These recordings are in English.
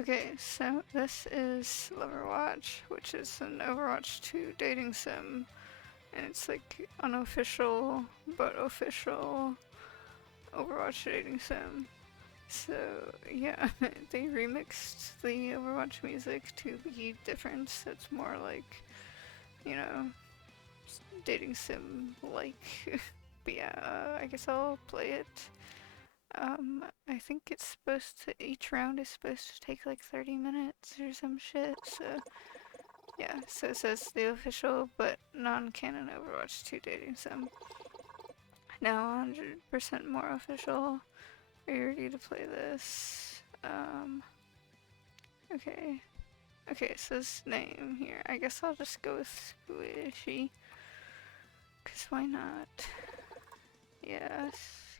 Okay, so this is Loverwatch, which is an Overwatch 2 dating sim, and it's like unofficial but official Overwatch dating sim. So yeah, they remixed the Overwatch music to be different, so it's more like, you know, dating sim like. But yeah, I guess I'll play it. I think it's supposed to, each round is supposed to take like 30 minutes or some shit, so yeah, so it says the official but non-canon Overwatch 2 dating sim. Now 100% more official. Are you ready to play this? Okay. Okay, it says name here. I guess I'll just go with Squishy, cause why not? Yes,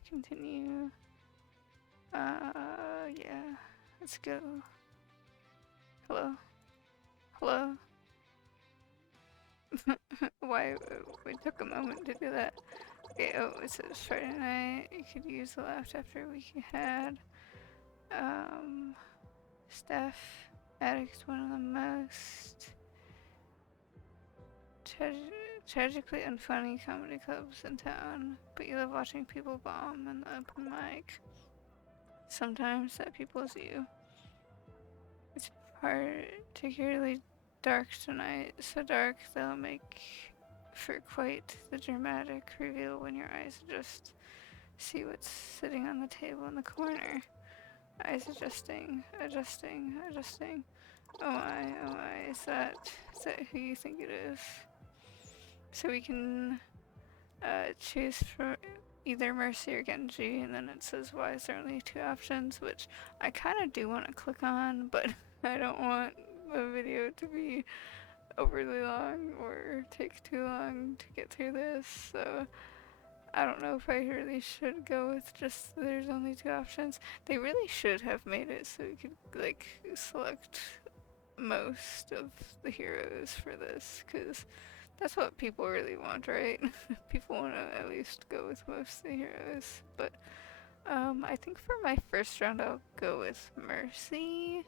continue. Yeah, let's go. Hello? Hello? Why? We took a moment to do that. Okay, oh, it says Friday night. You could use the laughed after we had. Um, Staff Addict's one of the most tragically unfunny comedy clubs in town, but you love watching people bomb in the open mic. Sometimes that people's you. It's particularly dark tonight, so dark they'll make for quite the dramatic reveal when your eyes adjust. See what's sitting on the table in the corner. Eyes adjusting, adjusting, adjusting. Oh my, is that who you think it is? So we can choose for either Mercy or Genji, and then it says why is there only two options, which I kind of do want to click on, but I don't want the video to be overly long or take too long to get through this, so I don't know if I really should go with just there's only two options. They really should have made it so you could like select most of the heroes for this, because that's what people really want, right? People want to at least go with most of the heroes. But I think for my first round I'll go with Mercy,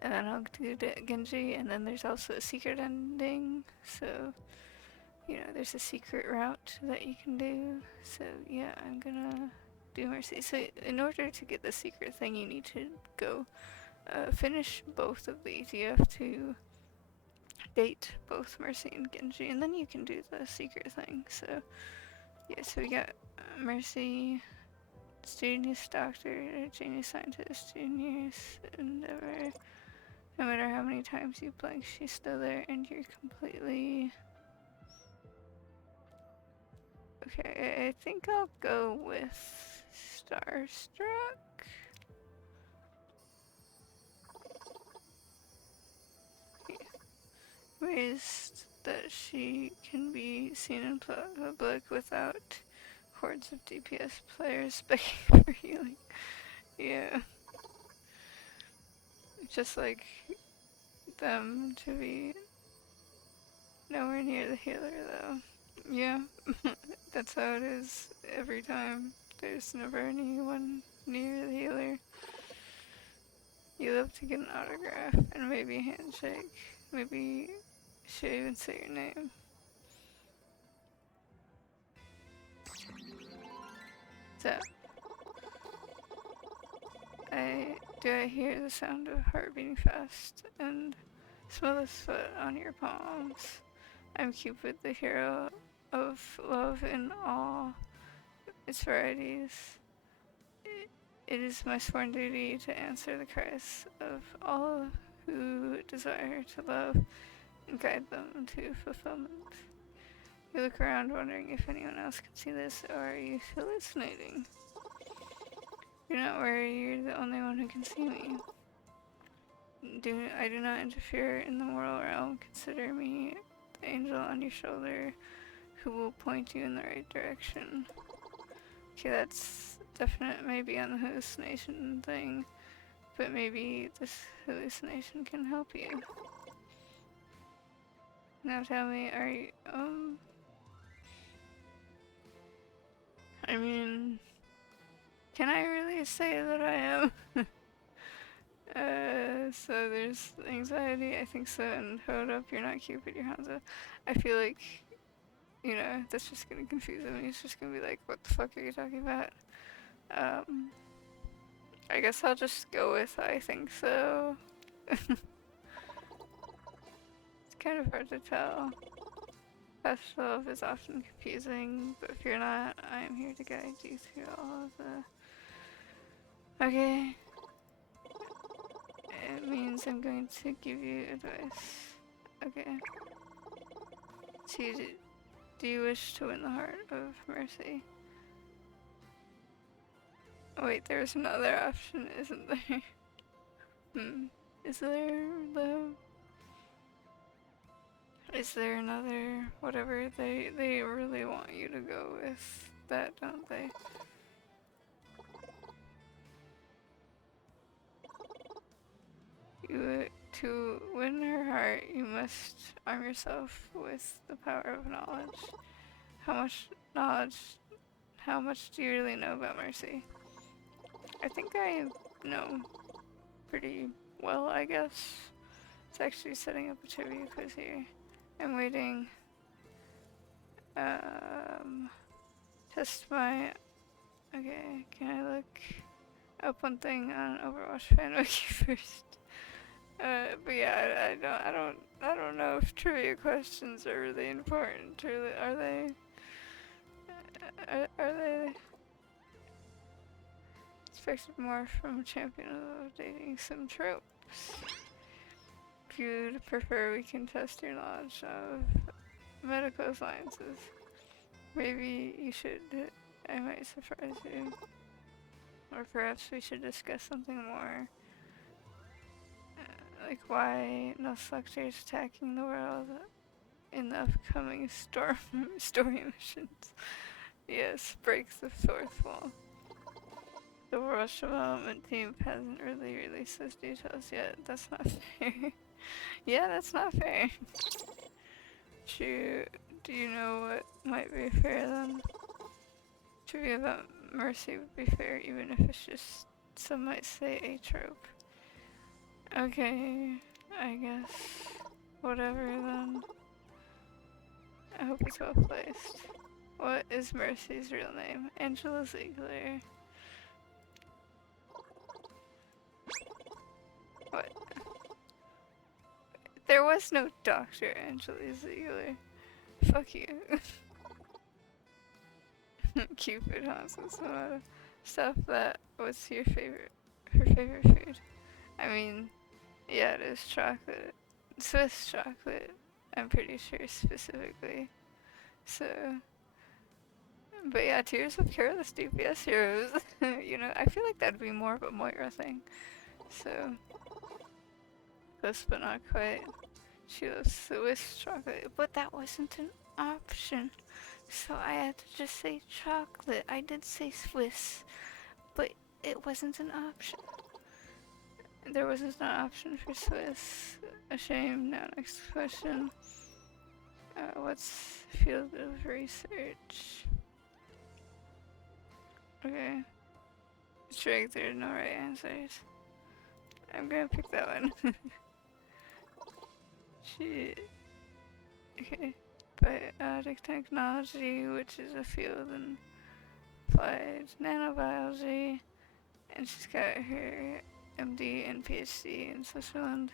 and then I'll do Genji, and then there's also a secret ending. So you know, there's a secret route that you can do. So yeah, I'm gonna do Mercy. So in order to get the secret thing, you need to go finish both of these. You have to date both Mercy and Genji, and then you can do the secret thing. So yeah, so we got Mercy, genius doctor, genius scientist, genius endeavor. No matter how many times you blink, she's still there, and you're completely. Okay, I think I'll go with Starstruck. Ways that she can be seen in public without hordes of DPS players begging for healing. Yeah. Just like them to be nowhere near the healer though. Yeah. That's how it is every time. There's never anyone near the healer. You love to get an autograph and maybe a handshake. Maybe she'll even say your name. So, I hear the sound of heart beating fast and smell the sweat on your palms. I'm Cupid, the hero of love in all its varieties. It is my sworn duty to answer the cries of all who desire to love and guide them to fulfillment. You look around wondering if anyone else can see this, or are you hallucinating? Do not worry, you're the only one who can see me. I do not interfere in the moral realm. Consider me the angel on your shoulder who will point you in the right direction. Okay, that's definite maybe on the hallucination thing, but maybe this hallucination can help you. Now tell me, are you, I mean, can I really say that I am? So there's anxiety, I think so, and hold up, you're not Cupid, you're Hanzo. I feel like, you know, that's just gonna confuse him. He's just gonna be like, what the fuck are you talking about? I guess I'll just go with I think so. It's kind of hard to tell. Past love is often confusing, but if you're not, I am here to guide you through all of the... Okay. It means I'm going to give you advice. Okay. So do you wish to win the heart of Mercy? Wait, there's another option, isn't there? Is there though? Is there another whatever? They really want you to go with that, don't they? To win her heart, you must arm yourself with the power of knowledge. How much knowledge? How much do you really know about Mercy? I think I know pretty well, I guess. It's actually setting up a trivia quiz here. I'm waiting. Test my... Okay, can I look up one thing on Overwatch fan wiki first? But yeah, I don't know if trivia questions are really important. Are they? Are they? Expected more from a champion of dating sim tropes. If you'd prefer, we can test your knowledge of medical sciences. Maybe you should. I might surprise you. Or perhaps we should discuss something more. Like why no structure is attacking the world in the upcoming story missions. Yes, breaks the fourth wall. The Overwatch development team hasn't really released those details yet. That's not fair. Yeah, that's not fair. Do you know what might be fair then? Trivia about Mercy would be fair even if it's just, some might say, a trope. Okay, I guess. Whatever then. I hope it's well placed. What is Mercy's real name? Angela Ziegler. What? There was no Dr. Angela Ziegler. Fuck you. Cupid haunts us. Stuff that. What's your favorite? Her favorite food? I mean, yeah, it is chocolate. Swiss chocolate. I'm pretty sure specifically. So, but yeah, Tears of Careless DPS heroes. You know, I feel like that'd be more of a Moira thing. So, close but not quite. She loves Swiss chocolate, but that wasn't an option. So I had to just say chocolate. I did say Swiss, but it wasn't an option. There wasn't an option for Swiss. A shame. Now next question. What's field of research? Okay. It's right, there are no right answers. I'm gonna pick that one. Okay. Biotic technology, which is a field in applied nanobiology. And she's got her MD and PhD in Switzerland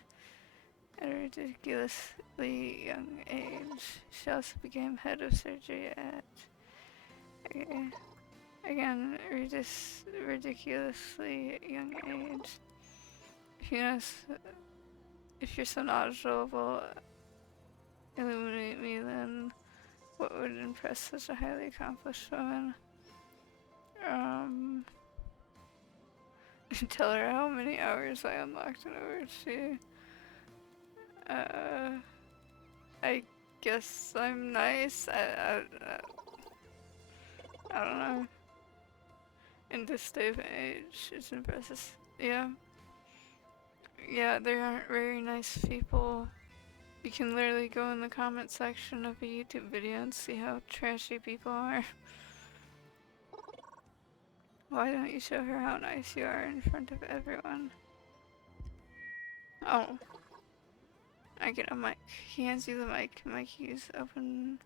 at a ridiculously young age. She also became head of surgery at... Okay. Again, ridiculously young age. If you're so knowledgeable, illuminate me then. What would impress such a highly accomplished woman? Tell her how many hours I unlocked in Overwatch 2. I guess I'm nice. I don't know. In this day of age, it's impressive. Yeah. Yeah, there aren't very nice people. You can literally go in the comment section of a YouTube video and see how trashy people are. Why don't you show her how nice you are in front of everyone? Oh. I get a mic. He hands you the mic. Mic, use open.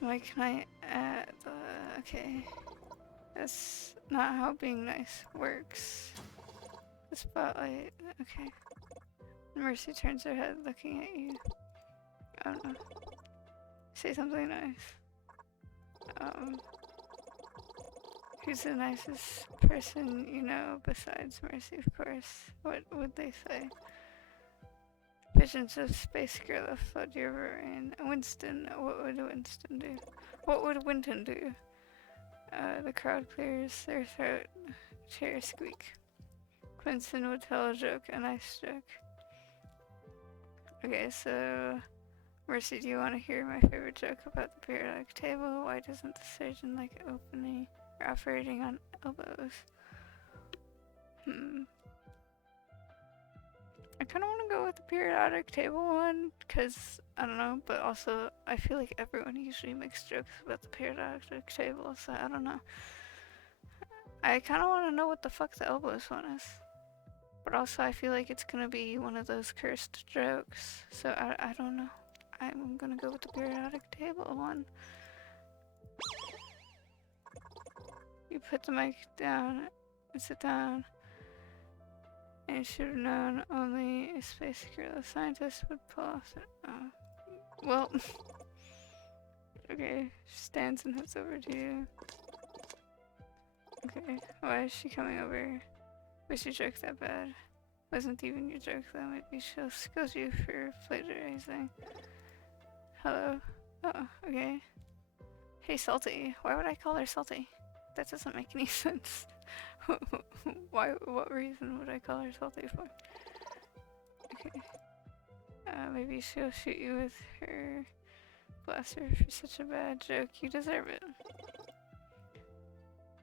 Mic, can I add the. Okay. That's not how being nice works. The spotlight. Okay. Mercy turns her head looking at you. I don't know. Say something nice. Who's the nicest person you know besides Mercy, of course? What would they say? Visions of Space Gorilla flood your brain. Winston, what would Winston do? What would Winton do? The crowd clears their throat. Chairs squeak. Winston would tell a joke, a nice joke. Okay, so Mercy, do you want to hear my favorite joke about the periodic table? Why doesn't the surgeon like opening or operating on elbows? I kind of want to go with the periodic table one, because, I don't know, but also I feel like everyone usually makes jokes about the periodic table, so I don't know. I kind of want to know what the fuck the elbows one is. But also I feel like it's gonna be one of those cursed jokes, so I don't know. I'm gonna go with the periodic table one. You put the mic down and sit down. And you should have known only a space gorilla scientist would pull off it. Oh. Well. Okay, she stands and heads over to you. Okay, why is she coming over? Was your joke that bad? Wasn't even your joke though, maybe she'll scold you for plagiarizing. Hello? Oh, okay. Hey, Salty. Why would I call her Salty? That doesn't make any sense. Why? What reason would I call her Salty for? Okay. Maybe she'll shoot you with her blaster for such a bad joke. You deserve it.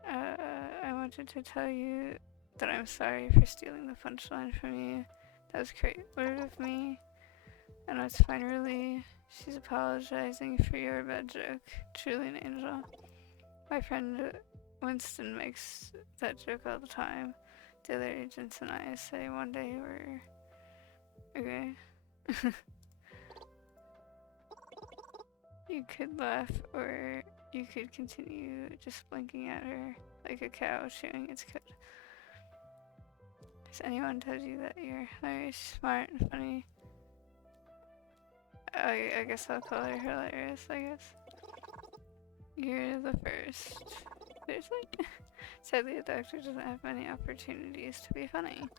I wanted to tell you that I'm sorry for stealing the punchline from you. That was great word of me. And it's fine, really. She's apologizing for your bad joke. Truly an angel. My friend Winston makes that joke all the time. The other agents and I say one day we're... Okay. You could laugh, or you could continue just blinking at her like a cow chewing its cud. Has anyone told you that you're hilarious, smart, and funny? I guess I'll call her hilarious, I guess. You're the first. Seriously? Sadly, a doctor doesn't have many opportunities to be funny.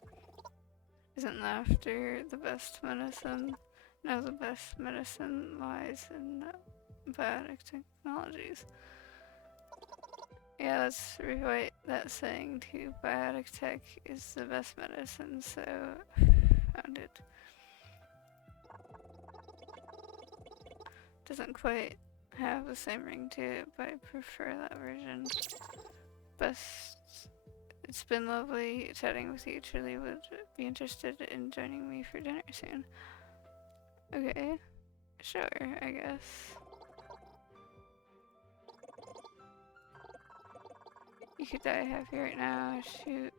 Isn't laughter the best medicine? No, the best medicine lies in biotic technologies. Yeah, let's rewrite that saying to biotic tech is the best medicine, so found it. Doesn't quite have the same ring to it, but I prefer that version. Best. It's been lovely chatting with you. Truly would be interested in joining me for dinner soon. Okay, sure, I guess. You could die happy right now. She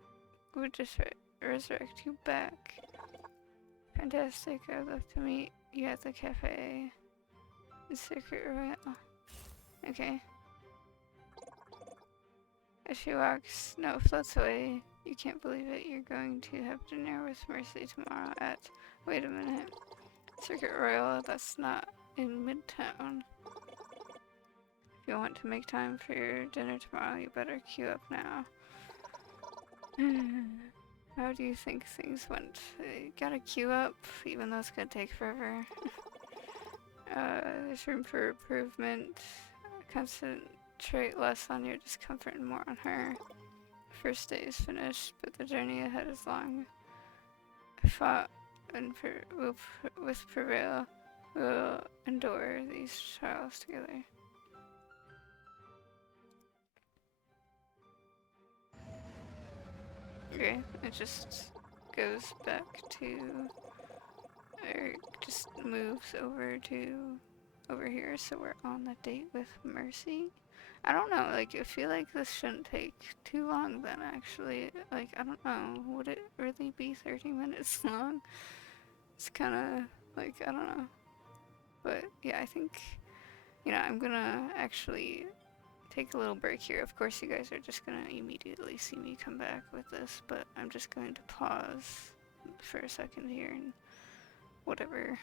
would just resurrect you back. Fantastic. I'd love to meet you at the cafe. The Secret Royal. Okay. As she walks, no, floats away. You can't believe it. You're going to have dinner with Mercy tomorrow at... Wait a minute. Circuit Royal, that's not in Midtown. If you want to make time for your dinner tomorrow, you better queue up now. How do you think things went? You gotta queue up, even though it's gonna take forever. There's room for improvement. Concentrate less on your discomfort and more on her. First day is finished, but the journey ahead is long. I fought and with prevail, we'll endure these trials together. Okay, it just goes back to, or just moves over to over here, so we're on the date with Mercy. I don't know, like, I feel like this shouldn't take too long then, actually. Like, I don't know, would it really be 30 minutes long? It's kinda, like, I don't know. But, yeah, I think, you know, I'm gonna actually take a little break here. Of course, you guys are just gonna immediately see me come back with this, but I'm just going to pause for a second here and whatever.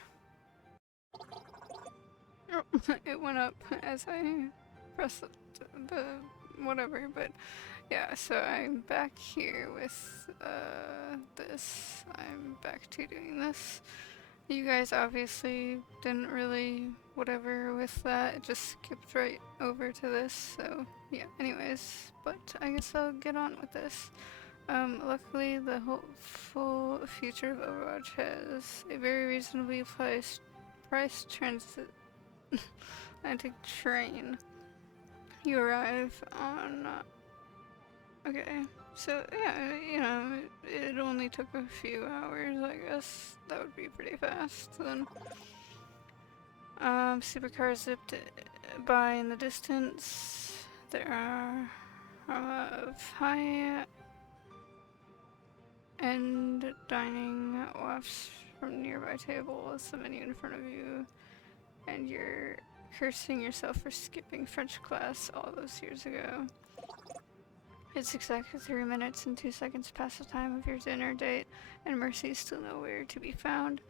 Oh, it went up as I pressed the whatever, but yeah, so I'm back here with this. I'm back to doing this. You guys obviously didn't really whatever with that, it just skipped right over to this, so yeah, anyways, but I guess I'll get on with this. Luckily the hopeful future of Overwatch has a very reasonably priced transatlantic train. You arrive on, okay, so yeah, you know, it only took a few hours, I guess. That would be pretty fast then. Supercars zipped by in the distance. There are high end dining wafts from nearby tables, the menu in front of you, and you're cursing yourself for skipping French class all those years ago. It's exactly 3 minutes and 2 seconds past the time of your dinner date, and Mercy's still nowhere to be found.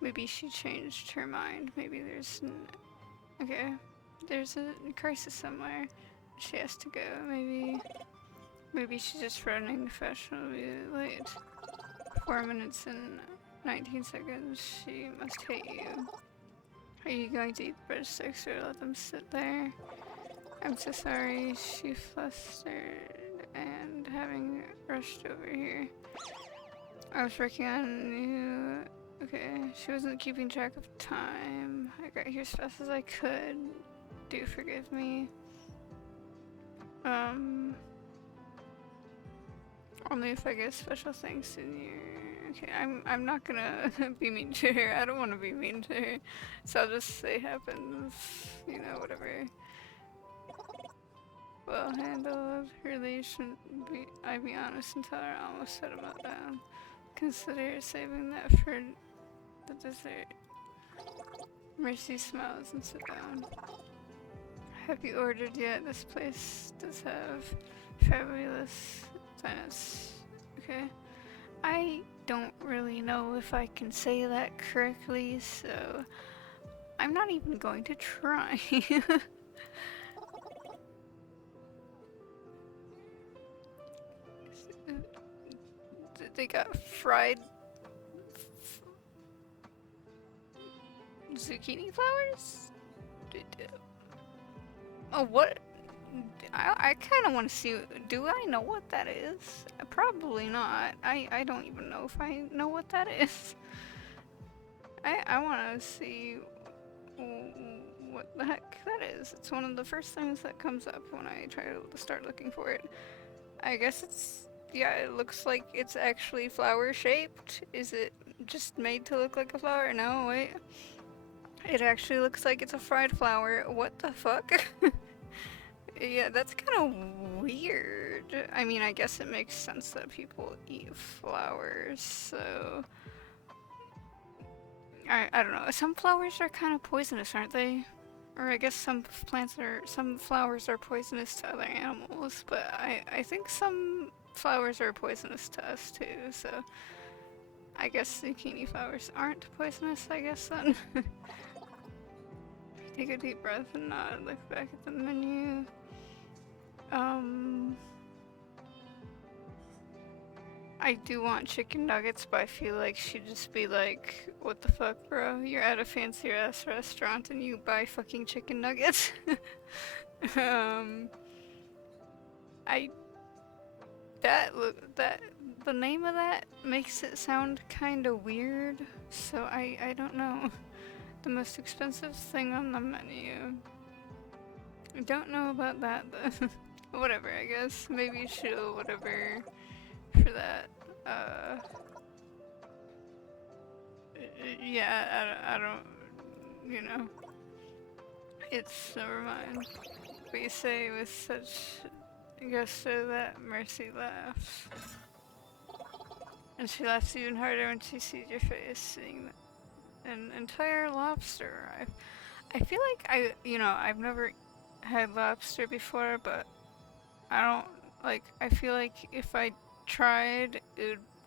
Maybe she changed her mind. Maybe okay, there's a crisis somewhere. She has to go. Maybe she's just running fashionably late. 4 minutes and 19 seconds. She must hate you. Are you going to eat the breadsticks or let them sit there? I'm so sorry. She flustered and having rushed over here. I was working on new. Okay, she wasn't keeping track of time. I got here as fast as I could. Do forgive me. Only if I get special thanks in your. Okay, I'm not gonna be mean to her. I don't want to be mean to her, so I'll just say happens. You know, whatever. Well handled. Really shouldn't be. I be honest and tell her I almost set him down. Consider saving that for the dessert. Mercy smiles and sits down. Have you ordered yet? This place does have fabulous donuts. Okay. I don't really know if I can say that correctly, so I'm not even going to try. They got fried zucchini flowers? Oh, what? I kind of want to see. Do I know what that is? Probably not. I don't even know if I know what that is. I want to see what the heck that is. It's one of the first things that comes up when I try to start looking for it. I guess it's. Yeah, it looks like it's actually flower shaped. Is it just made to look like a flower? No, wait. It actually looks like it's a fried flower. What the fuck? Yeah, that's kind of weird. I mean, I guess it makes sense that people eat flowers, so. I don't know. Some flowers are kind of poisonous, aren't they? Or I guess some flowers are poisonous to other animals, but I think some flowers are poisonous to us too, so I guess zucchini flowers aren't poisonous, I guess then. Take a deep breath and nod, look back at the menu. I do want chicken nuggets, but I feel like she'd just be like, what the fuck, bro? You're at a fancy ass restaurant and you buy fucking chicken nuggets? The name of that makes it sound kinda weird, so I don't know. The most expensive thing on the menu. I don't know about that, though. Whatever, I guess. Maybe she'll whatever for that. Yeah, I don't, you know. It's, never mind. But you say with such gusto that Mercy laughs. And she laughs even harder when she sees your face, seeing an entire lobster arrive. I feel like I've never had lobster before, but I feel like if I tried,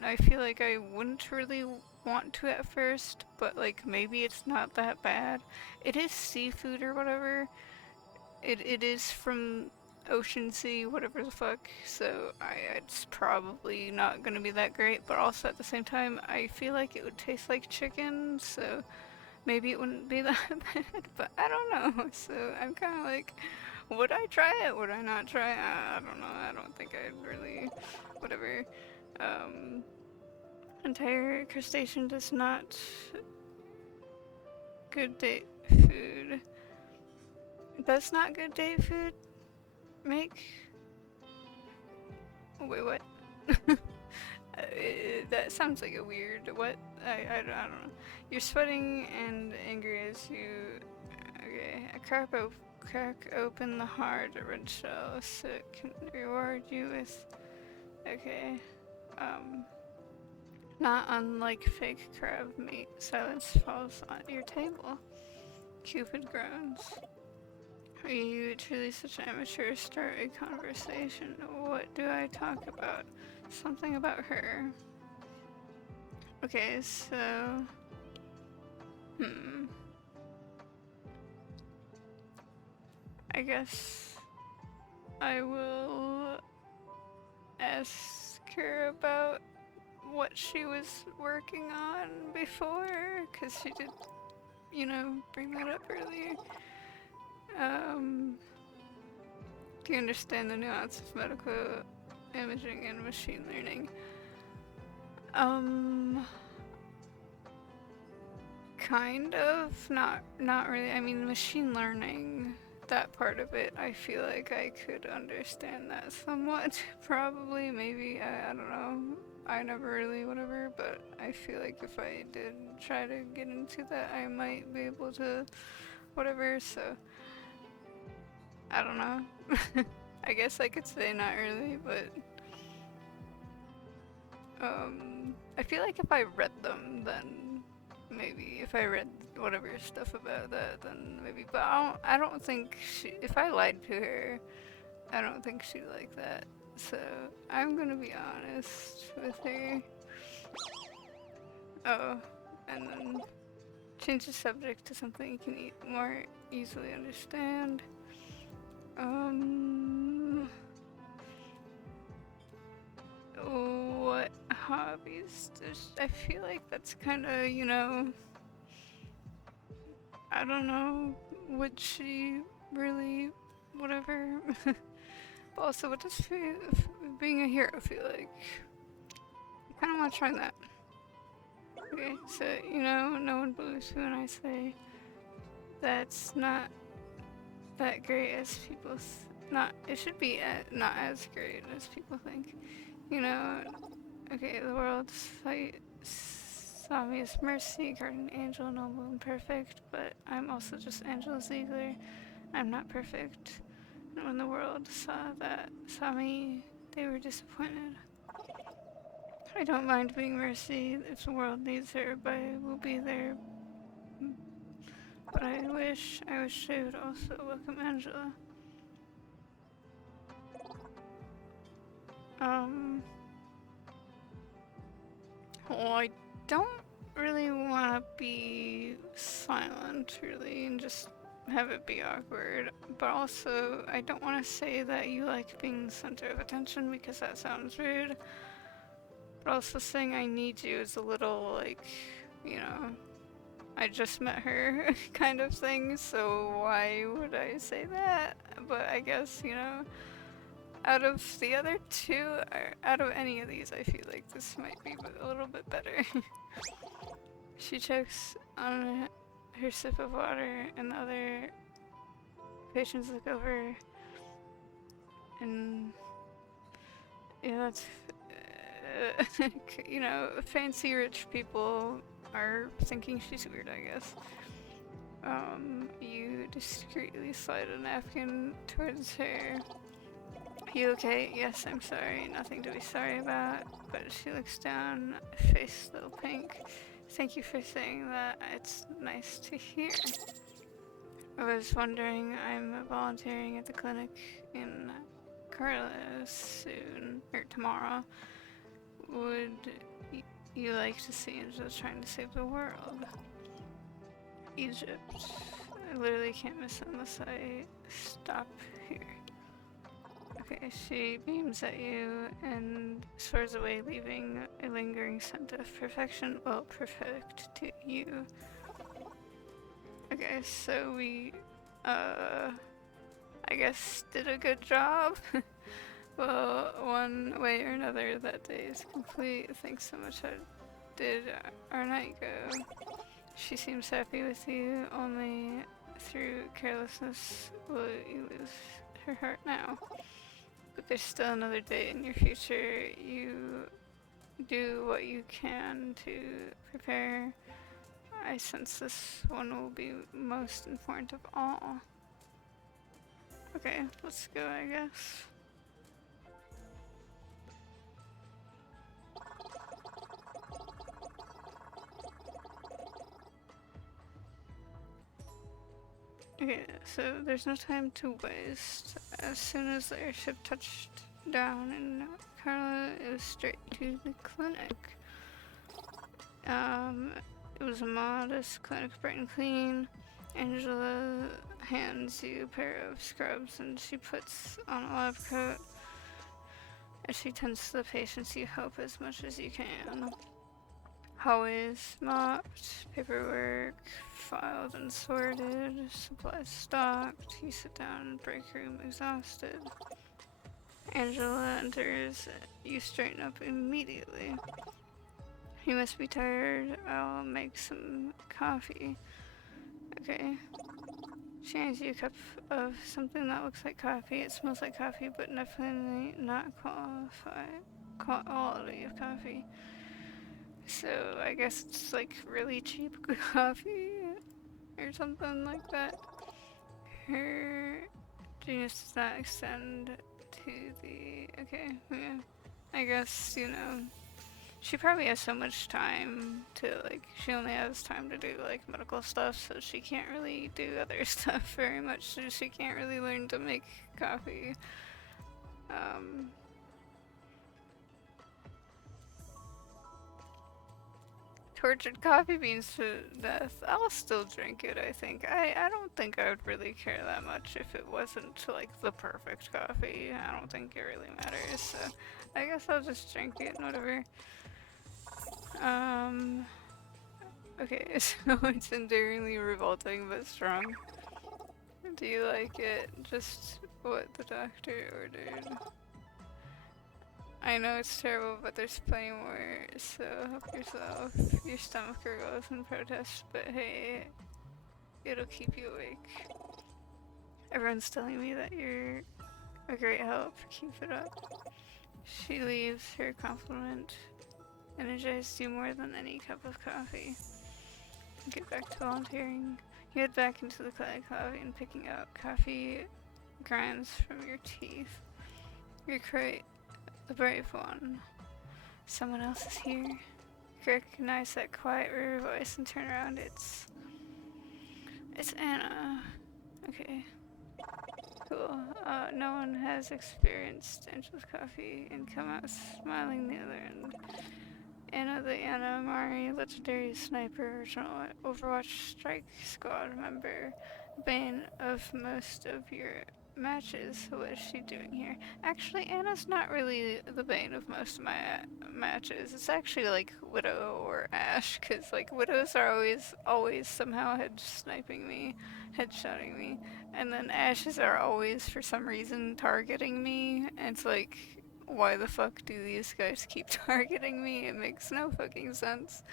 I feel like I wouldn't really want to at first, but like maybe it's not that bad. It is seafood or whatever. It is from ocean, sea, whatever the fuck, so it's probably not gonna be that great, but also at the same time, I feel like it would taste like chicken, so maybe it wouldn't be that bad, but I don't know, so I'm kind of like, would I try it? Would I not try it? I don't know, I don't think I'd really, whatever. Entire crustacean does not good date food. Does not good date food make? Wait, what? That sounds like a weird what? I don't know. You're sweating and angry as you. Okay, crack open the hard red shell so it can reward you with. Okay, not unlike fake crab meat, silence falls on your table. Cupid groans. Are you truly such an amateur? Start a conversation. What do I talk about? Something about her. Okay, so... I guess I will ask her about what she was working on before, because she did, bring that up earlier. Do you understand the nuance of medical imaging and machine learning? Kind of, not really. I mean, machine learning, that part of it, I feel like I could understand that somewhat. Probably, maybe, I don't know. I never really, whatever, but I feel like if I did try to get into that, I might be able to, whatever, so. I don't know. I guess I could say not really, but I feel like if I read them, then maybe if I read whatever stuff about that, then maybe. But I don't think if I lied to her, I don't think she'd like that. So I'm gonna be honest with her. Oh, and then change the subject to something you can more easily understand. What hobbies does I feel like that's kind of, I don't know, would she really, whatever. But also, what does being a hero feel like? I kind of want to try that. Okay, so, no one believes me when I say that's not that great as people it should be not as great as people think. Okay, the world saw me as Mercy, guardian angel, noble and perfect, but I'm also just Angela Ziegler. I'm not perfect. And when the world saw me, they were disappointed. I don't mind being Mercy if the world needs her, but I will be there. But I wish they would also welcome Angela. Well, I don't really want to be silent, really, and just have it be awkward. But also, I don't want to say that you like being the center of attention because that sounds rude. But also saying I need you is a little, like, I just met her kind of thing, so why would I say that? But I guess, out of the other two, or out of any of these, I feel like this might be a little bit better. She chokes on her sip of water, and the other patients look over, and that's, fancy rich people are thinking she's weird, I guess. You discreetly slide a napkin towards her. You okay? Yes, I'm sorry. Nothing to be sorry about. But she looks down, face a little pink. Thank you for saying that. It's nice to hear. I was wondering, I'm volunteering at the clinic in Carlos soon, or tomorrow. Would you like to see Angela trying to save the world? Egypt. I literally can't miss it unless I stop here. Okay, she beams at you and soars away, leaving a lingering scent of perfection. Well, perfect to you. Okay, so we, I guess did a good job. Well, one way or another, that day is complete. Thanks so much. How did our night go? She seems happy with you, only through carelessness will you lose her heart now. But there's still another day in your future. You do what you can to prepare. I sense this one will be most important of all. Okay, let's go, I guess. Okay, so there's no time to waste. As soon as the airship touched down in Carla, it was straight to the clinic. It was a modest clinic, bright and clean. Angela hands you a pair of scrubs and she puts on a lab coat. As she tends to the patients, you help as much as you can. Hallways mopped, paperwork filed and sorted, supplies stocked. You sit down in the break room exhausted. Angela enters, you straighten up immediately. You must be tired, I'll make some coffee. Okay. She hands you a cup of something that looks like coffee. It smells like coffee, but definitely not quality of coffee. So I guess it's like really cheap coffee or something like that. Her genius does not extend to the... Okay, yeah. I guess, you know, she probably has so much time to, like, she only has time to do, like, medical stuff, so she can't really do other stuff very much, so she can't really learn to make coffee. Tortured coffee beans to death. I'll still drink it, I think. I don't think I would really care that much if it wasn't, like, the perfect coffee. I don't think it really matters, so I guess I'll just drink it, whatever. Okay, so it's endearingly revolting but strong. Do you like it? Just what the doctor ordered. I know it's terrible, but there's plenty more, so help yourself. Your stomach gurgles in protest, but hey, it'll keep you awake. Everyone's telling me that you're a great help. Keep it up. She leaves her compliment. Energized you more than any cup of coffee. Get back to volunteering. You head back into the clinic lobby and picking up coffee grinds from your teeth. You're quite the brave one. Someone else is here. You recognize that quiet rear voice and turn around. It's Anna. Okay. Cool. No one has experienced Angela's coffee and come out smiling the other end. Anna the Anna Mari, legendary sniper, original Overwatch Strike Squad member, bane of most of your matches. What is she doing here? Actually, Anna's not really the bane of most of my matches. It's actually like Widow or Ashe, because like Widows are always somehow headshotting me, and then Ashes are always for some reason targeting me. And it's like, why the fuck do these guys keep targeting me? It makes no fucking sense.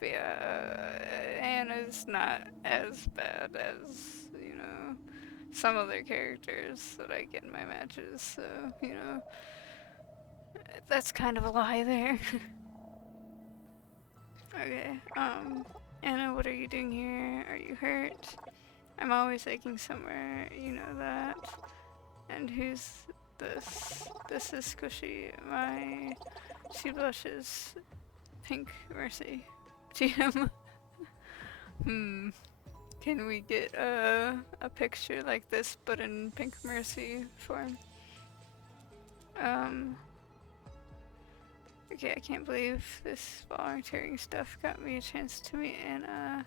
But yeah, Anna's not as bad as, you know, some other characters that I get in my matches, so, you know, that's kind of a lie there. Okay, Anna, what are you doing here? Are you hurt? I'm always aching somewhere, you know that. And who's this? This is Squishy. She blushes. Pink Mercy. GM. Can we get a picture like this but in Pink Mercy form? Okay, I can't believe this volunteering stuff got me a chance to meet Anna.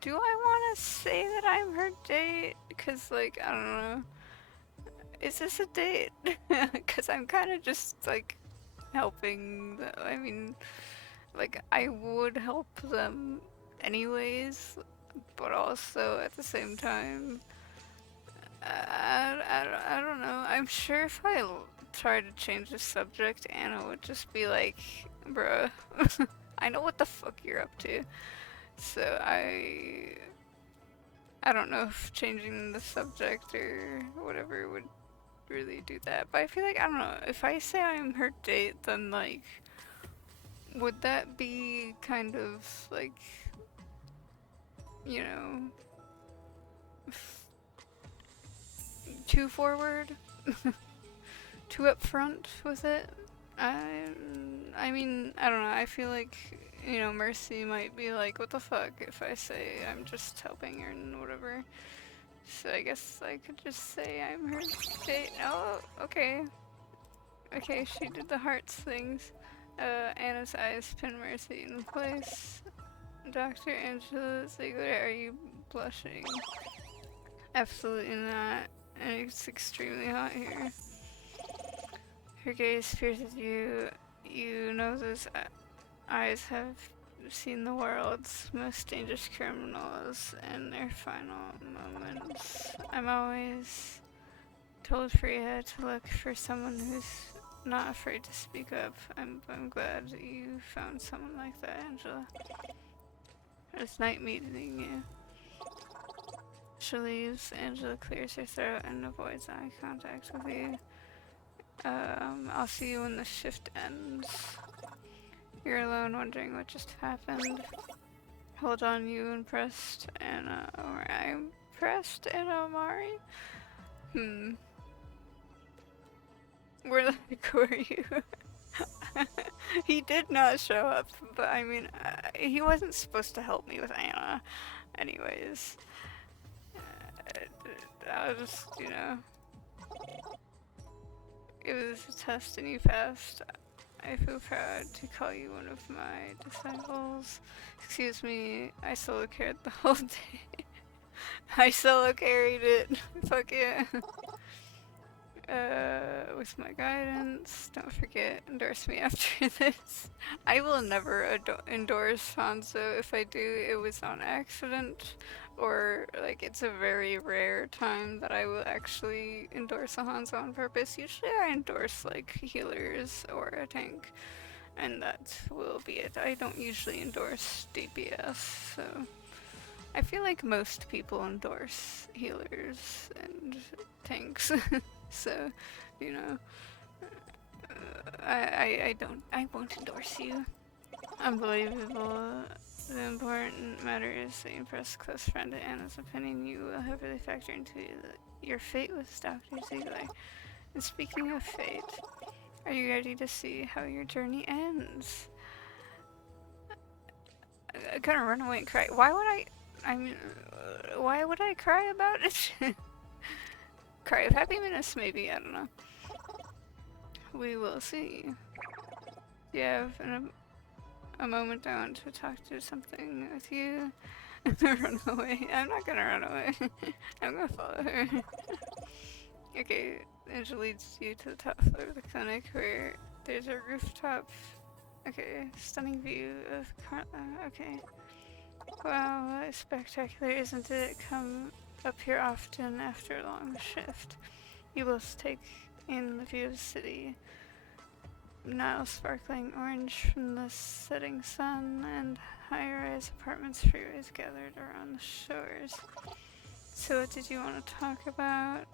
Do I want to say that I'm her date? Because, like, I don't know. Is this a date? Because I'm kind of just, like, helping. I mean, like, I would help them anyways, but also at the same time, I don't know. I'm sure if I try to change the subject, Anna would just be like, bruh, I know what the fuck you're up to. So I don't know if changing the subject or whatever would really do that. But I feel like, I don't know, if I say I'm her date, then like, would that be kind of like, you know, too forward? Too upfront with it? I mean, I don't know, I feel like, you know, Mercy might be like, what the fuck if I say I'm just helping her and whatever. So I guess I could just say I'm her date. Oh, okay. Okay, she did the hearts things. Anna's eyes pin Mercy in place. Dr. Angela Ziegler, are you blushing? Absolutely not. And it's extremely hot here. Her gaze pierces you. You know those eyes have seen the world's most dangerous criminals in their final moments. I'm always told Freya to look for someone who's not afraid to speak up. I'm glad you found someone like that, Angela. It's nice meeting you. She leaves. Angela clears her throat and avoids eye contact with you. I'll see you when the shift ends. You're alone wondering what just happened. Hold on, you impressed Anna, or I impressed Anna Amari? Where the heck were you? He did not show up, but I mean, he wasn't supposed to help me with Anna anyways. I was just, you know, it was a test and you passed. I feel proud to call you one of my disciples. Excuse me, I solo carried the whole day. I solo carried it. Fuck yeah. With my guidance. Don't forget, endorse me after this. I will never endorse Hanzo. If I do, it was on accident. Or, like, it's a very rare time that I will actually endorse a Hanzo on purpose. Usually I endorse, like, healers or a tank. And that will be it. I don't usually endorse DPS, so... I feel like most people endorse healers and tanks. So, you know, I won't endorse you. Unbelievable. The important matter is that you impress close friend Anna's opinion. You will heavily factor into your fate with Dr. Ziegler. And speaking of fate, are you ready to see how your journey ends? I'm gonna run away and cry. Why would I cry about it? Cry of happiness, maybe, I don't know. We will see. Yeah, in a moment I want to talk to something with you. Run away. I'm not gonna run away. I'm gonna follow her. Okay, Angel leads you to the top floor of the clinic where there's a rooftop. Okay, stunning view of okay. Wow, spectacular, isn't it? Come up here often after a long shift. You both take in the view of the city. Now sparkling orange from the setting sun and high-rise apartments, freeways gathered around the shores. So what did you want to talk about?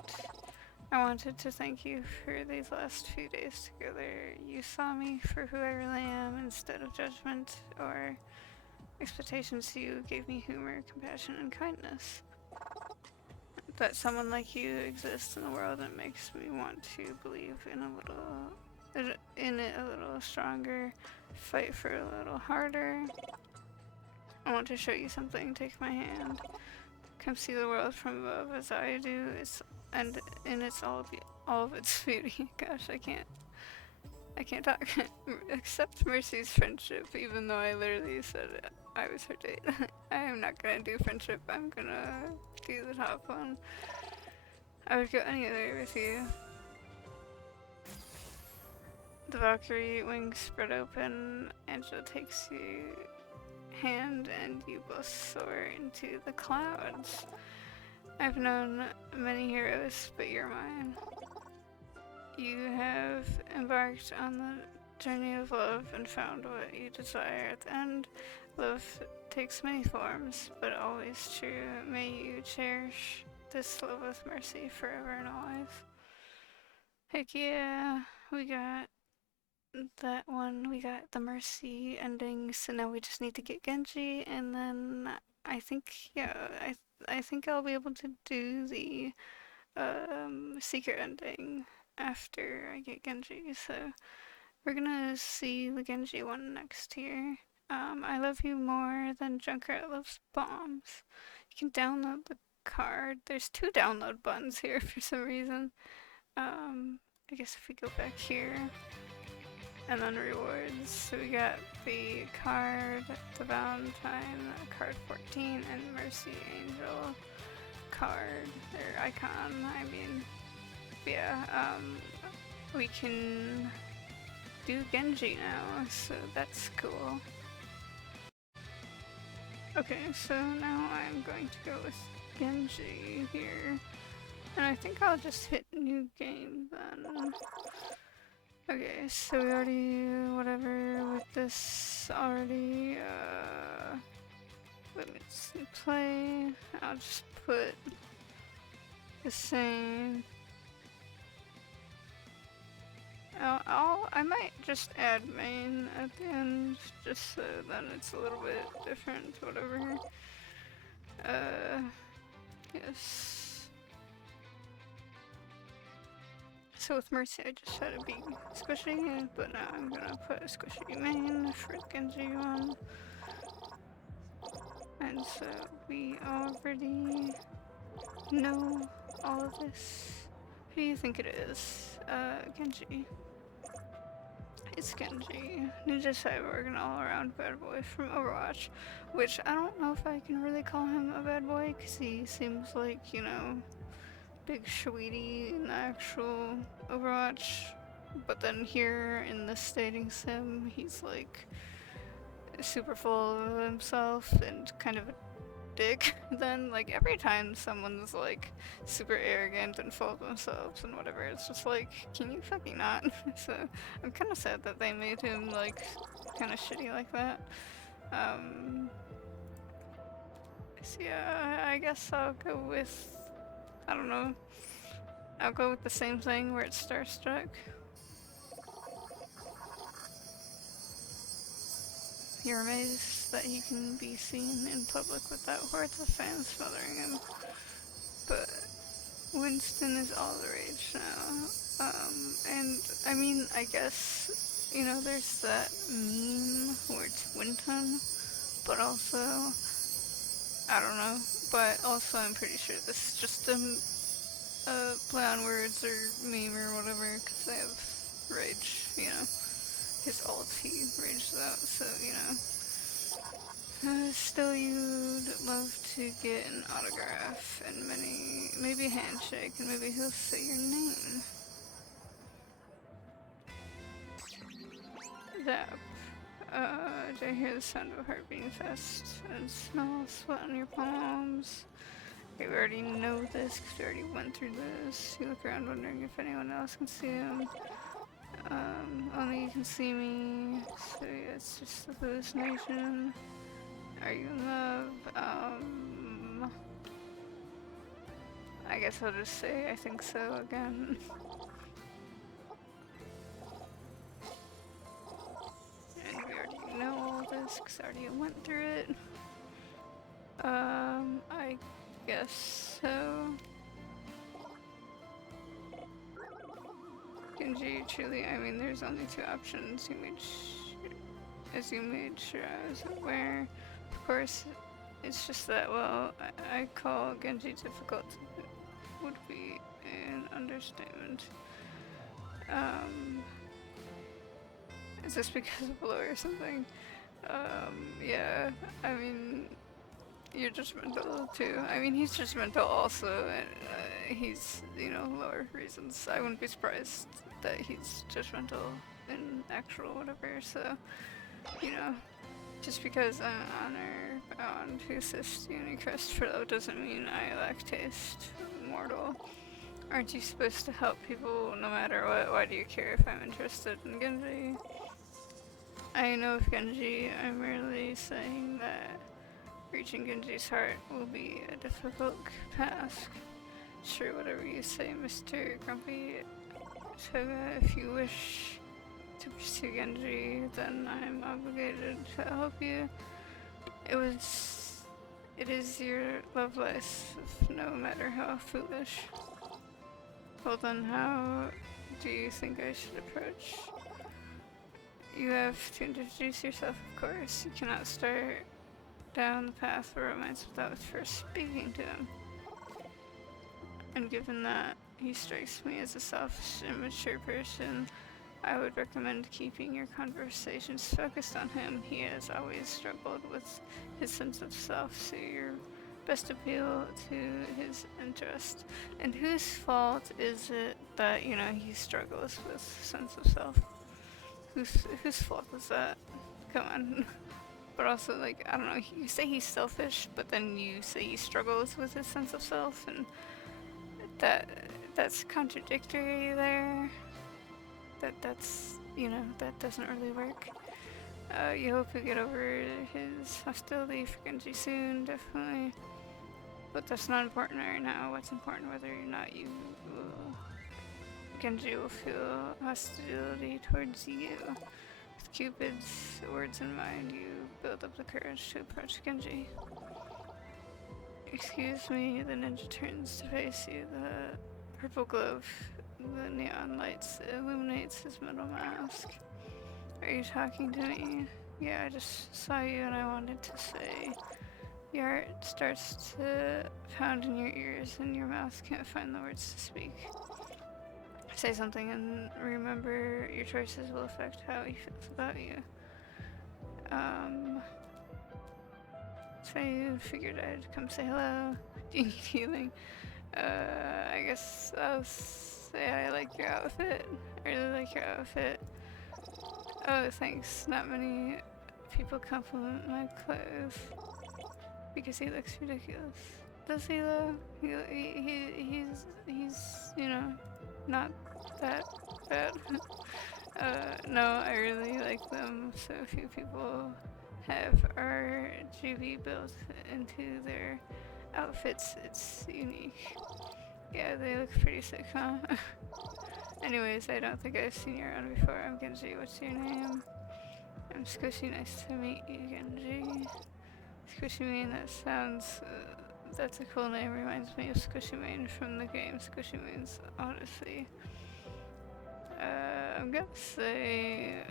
I wanted to thank you for these last few days together. You saw me for who I really am instead of judgment or expectations. You gave me humor, compassion, and kindness. That someone like you exists in the world, it makes me want to believe in it a little stronger, fight for a little harder. I want to show you something. Take my hand. Come see the world from above as I do. And in its all of its beauty. Gosh, I can't talk. Accept Mercy's friendship, even though I literally said I was her date. I am not gonna do friendship. I'm gonna do the top one. I would go anywhere with you. The Valkyrie wings spread open. Angela takes you hand and you both soar into the clouds. I've known many heroes, but you're mine. You have embarked on the journey of love and found what you desire. At the end, love takes many forms, but always true. May you cherish this love with Mercy forever and always. Heck yeah, we got that one. We got the Mercy ending, so now we just need to get Genji, and then I think, yeah, I think I'll be able to do the secret ending after I get Genji, so we're gonna see the Genji one next here. I love you more than Junkrat loves bombs. You can download the card. There's 2 download buttons here for some reason. I guess if we go back here, and then rewards, so we got the card, the Valentine, card 14, and Mercy Angel card, their icon, I mean, yeah, we can do Genji now, so that's cool. Okay, so now I'm going to go with Genji here, and I think I'll just hit new game then. Okay, so we already, whatever, with this already, limits in play. I'll just put the same. I might just add main at the end, just so then it's a little bit different, whatever. Yes. So with Mercy, I just had to be Squishy, but now I'm gonna put SquishyMain for the Genji one. And so we already know all of this. Who do you think it is? Genji. It's Genji. Ninja Cyborg, an all-around bad boy from Overwatch. Which, I don't know if I can really call him a bad boy, because he seems like, you know, big sweetie in the actual Overwatch. But then here in the stating sim, he's like super full of himself and kind of a dick. Then like every time someone's like super arrogant and full of themselves and whatever, it's just like, can you fucking not? So I'm kind of sad that they made him like kind of shitty like that. So yeah, I guess I'll go with, I don't know, I'll go with the same thing where it's Starstruck. You're amazed that he can be seen in public without hordes of fans smothering him. But Winston is all the rage now. And I mean, I guess, you know, there's that meme where it's Winton, but also, I don't know, but also I'm pretty sure this is just a play on words or meme or whatever, because they have rage, you know. His ult, he rages out, so, you know. Still, you'd love to get an autograph and maybe a handshake, and maybe he'll say your name. Zap. Do I hear the sound of a heart beating fast and smell sweat on your palms? Okay, we already know this because we already went through this. You look around wondering if anyone else can see him. Only you can see me, so yeah, it's just the hallucination. Are you in love? I guess I'll just say I think so again. And we already know all this because I already went through it. I guess so. Genji, truly, I mean, there's only two options. As you made sure I was aware. Of course, it's just that, well, I call Genji difficult would be an understatement. Is this because of Blue or something? Yeah, I mean, you're judgmental too. I mean, he's judgmental also, and he's, you know, lower reasons. I wouldn't be surprised that he's judgmental in actual whatever, so, you know, just because I'm honor bound to assist you in your quest for love doesn't mean I lack taste. Mortal. Aren't you supposed to help people no matter what? Why do you care if I'm interested in Genji? I know of Genji, I'm merely saying that reaching Genji's heart will be a difficult task. Sure, whatever you say, Mr. Grumpy Toga, if you wish to pursue Genji, then I'm obligated to help you. It is your love life, no matter how foolish. Well then, how do you think I should approach? You have to introduce yourself, of course. You cannot start down the path of romance without first speaking to him. And given that he strikes me as a selfish, immature person, I would recommend keeping your conversations focused on him. He has always struggled with his sense of self, so your best appeal to his interest. And whose fault is it that, you know, he struggles with sense of self? Whose fault is that? Come on. But also, like, I don't know, you say he's selfish, but then you say he struggles with his sense of self, and that's contradictory there. That's, you know, that doesn't really work. You hope you get over his hostility for Genji soon, definitely. But that's not important right now. What's important, whether or not Genji will feel hostility towards you. With Cupid's words in mind, you build up the courage to approach Genji. Excuse me, the ninja turns to face you. The purple glow of the neon lights illuminates his metal mask. Are you talking to me? Yeah, I just saw you and I wanted to say. Your heart starts to pound in your ears and your mouth can't find the words to speak. Say something and remember your choices will affect how he feels about you. So you figured I'd come say hello. Do you need healing? I guess I'll say I like your outfit. I really like your outfit. Oh, thanks. Not many people compliment my clothes because he looks ridiculous. Does he though? He's you know, not that bad. No, I really like them. So few people have RGB built into their outfits. It's unique. Yeah, they look pretty sick, huh? Anyways, I don't think I've seen you around before. I'm Genji. What's your name? I'm Squishy. Nice to meet you, Genji. SquishyMain, that sounds... that's a cool name. Reminds me of SquishyMain from the game SquishyMain's Odyssey. I'm gonna say...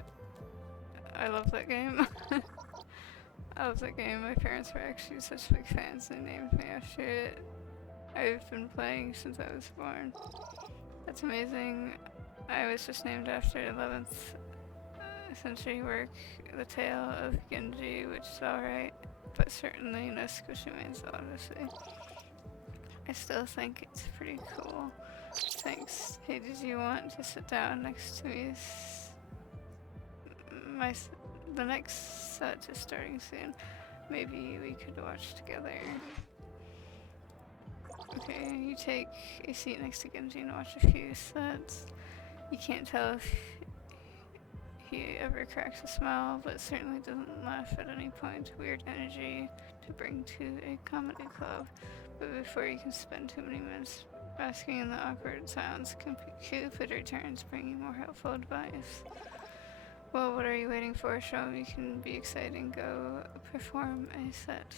I love that game. I love that game. My parents were actually such big fans. They named me after it. I've been playing since I was born. That's amazing. I was just named after 11th century work, The Tale of Genji, which is alright, but certainly no SquishyMain's Odyssey. I still think it's pretty cool. Thanks. Hey, did you want to sit down next to me? The next set is starting soon. Maybe we could watch together. Okay, you take a seat next to Genji and watch a few sets. You can't tell if he ever cracks a smile, but certainly doesn't laugh at any point. Weird energy to bring to a comedy club. But before you can spend too many minutes basking in the awkward silence, Cupid returns, bringing more helpful advice. Well, what are you waiting for? Show him you can be exciting. Go perform a set.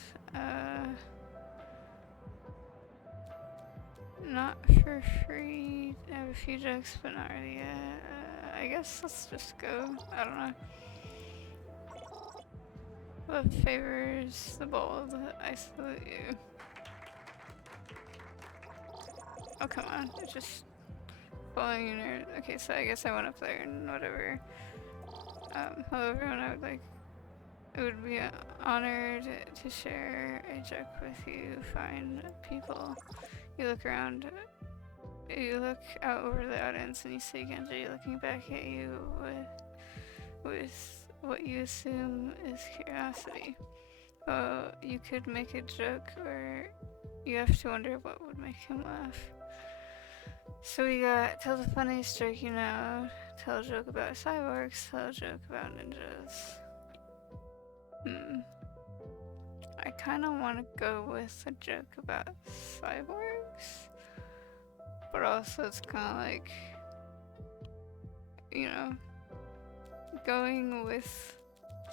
Not for free. I have a few jokes, but not really yet. I guess let's just go. I don't know. Love favors the bold. I salute you. Oh, come on. It's just following you, nerd. Okay, so I guess I went up there and whatever. Hello everyone, I would be honored to share a joke with you fine people. You look around, you look out over the audience and you see Genji looking back at you with what you assume is curiosity. Well, you could make a joke or you have to wonder what would make him laugh. So we got tell the funniest joke you know, tell a joke about cyborgs, tell a joke about ninjas. I kind of want to go with a joke about cyborgs, but also it's kind of like, you know, going with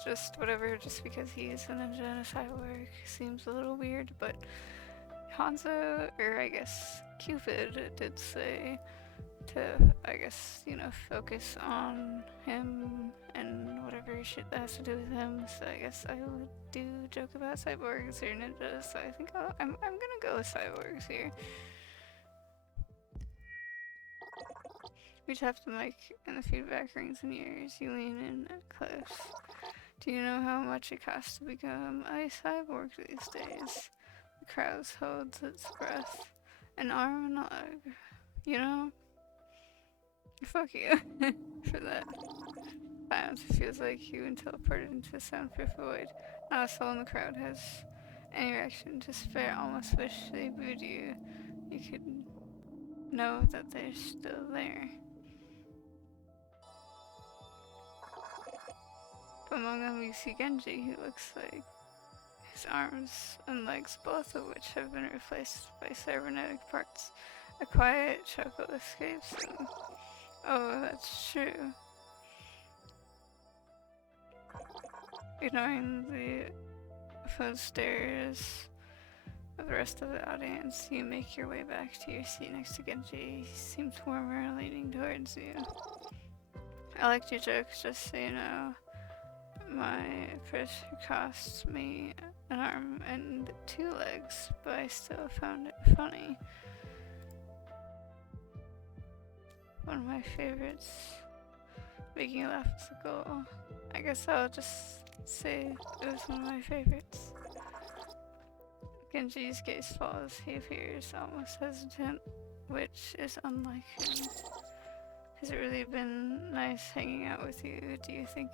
just whatever just because he's a ninja and a cyborg seems a little weird, but Hanzo, or I guess Cupid, did say to, I guess, you know, focus on him and whatever shit that has to do with him. So I guess I would do a joke about cyborgs or ninjas. So I think I'm gonna go with cyborgs here. We tap the mic and the feedback rings in your ears. You lean in close. Do you know how much it costs to become a cyborg these days? The crowd holds its breath. An arm and a leg. You know? Fuck you for that. Silence feels like you teleported into a soundproof void. Not a soul in the crowd has any reaction to spare. Almost wish they booed you. You could know that they're still there. Among them you see Genji, who looks like his arms and legs, both of which have been replaced by cybernetic parts. A quiet chuckle escapes him. Oh, that's true. Ignoring the phone stares of the rest of the audience, you make your way back to your seat next to Genji. He seems warmer, leaning towards you. I liked your jokes, just so you know. My purse cost me an arm and 2 legs, but I still found it funny. One of my favorites. Making you laugh is a goal. I guess I'll just say it was one of my favorites. Genji's gaze falls. He appears almost hesitant, which is unlike him. Has it really been nice hanging out with you? Do you think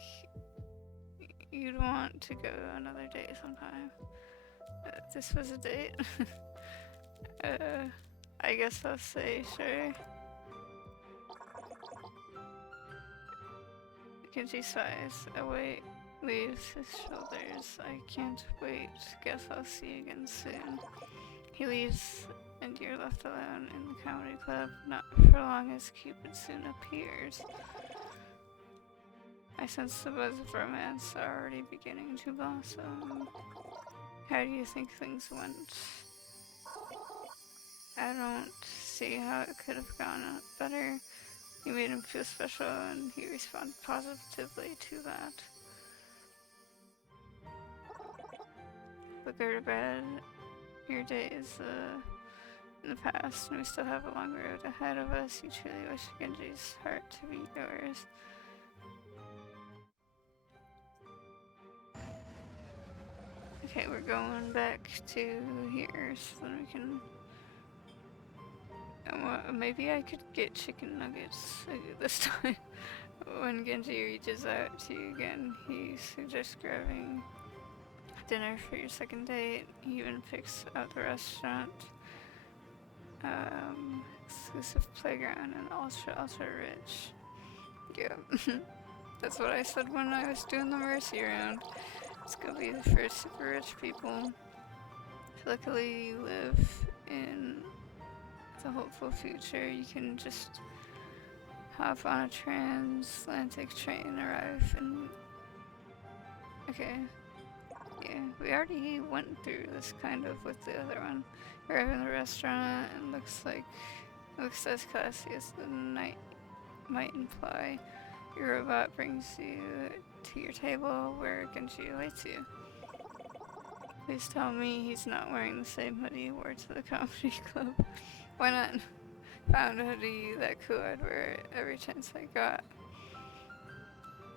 you'd want to go another date sometime? This was a date? I guess I'll say sure. Genji sighs. A weight leaves his shoulders. I can't wait. Guess I'll see you again soon. He leaves and you're left alone in the comedy club, not for long as Cupid soon appears. I sense the buzz of romance already beginning to blossom. How do you think things went? I don't see how it could have gone better. You made him feel special and he responded positively to that. But go to bed. Your day is in the past and we still have a long road ahead of us. You truly wish Genji's heart to be yours. Okay, we're going back to here so then we can... maybe I could get chicken nuggets this time. When Genji reaches out to you again, he suggests grabbing dinner for your second date. He even picks out the restaurant. Exclusive playground and ultra rich. Yeah, that's what I said when I was doing the Mercy round. It's gonna be the first super rich people. Luckily you live in the hopeful future, you can just hop on a transatlantic train, arrive, and okay. Yeah, we already went through this kind of with the other one. You arrive in the restaurant and looks as classy as the night might imply. Your robot brings you to your table where Genji awaits you. Please tell me he's not wearing the same hoodie he wore to the comedy club. Why not? Found a hoodie that cool, I'd wear it every chance I got.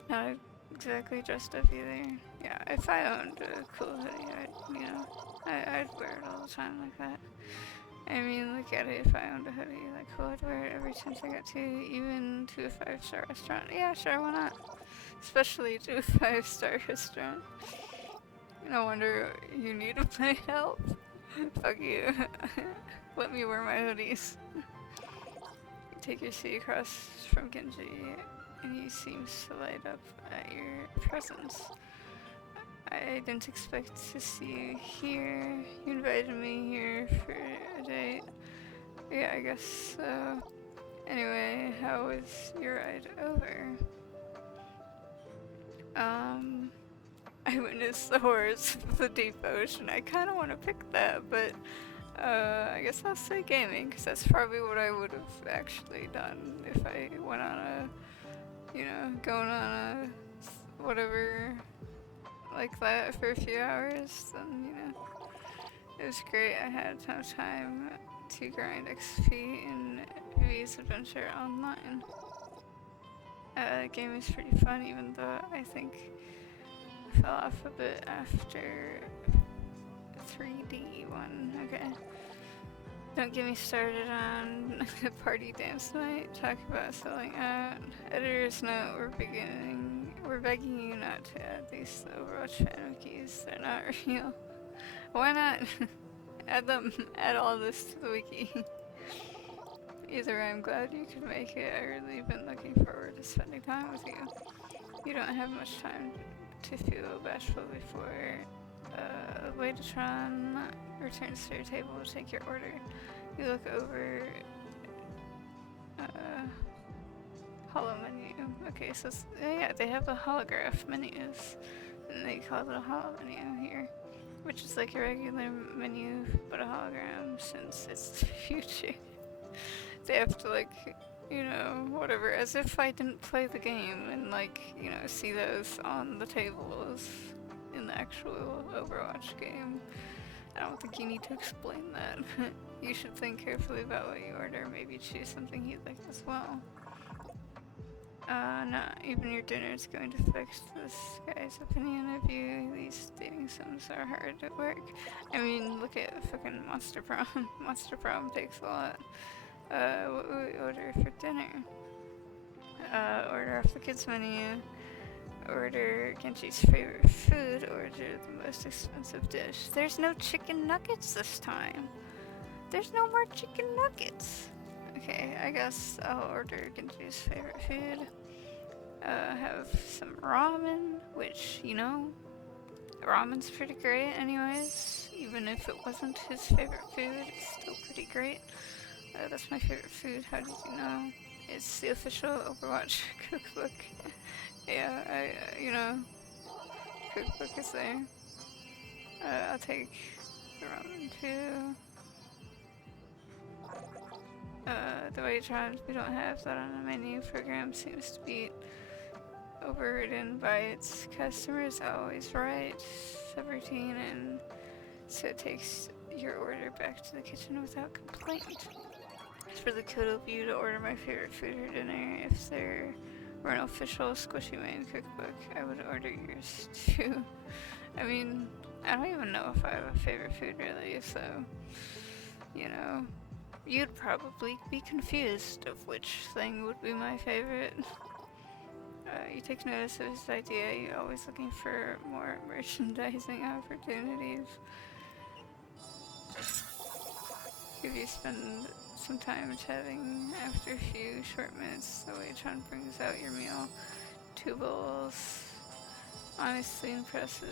Not exactly dressed up either. Yeah, if I owned a cool hoodie, I'd wear it all the time like that. I mean, look at it, if I owned a hoodie that cool, I'd wear it every chance I got to, even to a 5-star restaurant. Yeah, sure, why not? Especially to a 5-star restaurant. No wonder you need my help. Fuck you. Let me wear my hoodies. You take your seat across from Genji, and he seems to light up at your presence. I didn't expect to see you here. You invited me here for a date. Yeah, I guess so. Anyway, how was your ride over? I witnessed the horrors of the deep ocean. I kind of want to pick that, but I guess I'll say gaming, because that's probably what I would have actually done if I went on a, going on a whatever like that for a few hours, then, it was great. I had a ton of time to grind XP in V's Adventure Online. The game is pretty fun, even though I think I fell off a bit after 3D one. Okay. Don't get me started on party dance night. Talk about selling out. Editor's note, we're begging you not to add these to Overwatch fan wikis. They're not real. Why not? Add all this to the wiki. Either I'm glad you could make it, I really been looking forward to spending time with you. You don't have much time to feel bashful before Waitron returns to your table to take your order. You look over holo menu. Okay, so yeah, they have the holograph menus, and they call it a holo menu here, which is like a regular menu but a hologram, since it's the future. They have to whatever, as if I didn't play the game and see those on the tables in the actual Overwatch game. I don't think you need to explain that. You should think carefully about what you order, maybe choose something you'd like as well. Not even your dinner is going to fix this guy's opinion of you. These dating sims are hard at work. I mean, look at fucking Monster Prom. Monster Prom takes a lot. What will we order for dinner? Order off the kids menu. Order Genji's favorite food. Order the most expensive dish. There's no chicken nuggets this time. There's no more chicken nuggets. Okay, I guess I'll order Genji's favorite food. Have some ramen, which, ramen's pretty great anyways. Even if it wasn't his favorite food, it's still pretty great. That's my favorite food, how did you know? It's the official Overwatch cookbook. Yeah, cookbook is there. I'll take the ramen too. The Waitron, we don't have that on the menu. Program seems to be overridden by its customers, always right. Subroutine, and so it takes your order back to the kitchen without complaint. It's really cool of you to order my favorite food for dinner. If there were an official SquishyMain cookbook, I would order yours too. I mean, I don't even know if I have a favorite food really, so, you'd probably be confused of which thing would be my favorite. You take notice of his idea, you're always looking for more merchandising opportunities. If you spend some time chatting, after a few short minutes, the Waitron brings out your meal. 2 bowls. Honestly impressive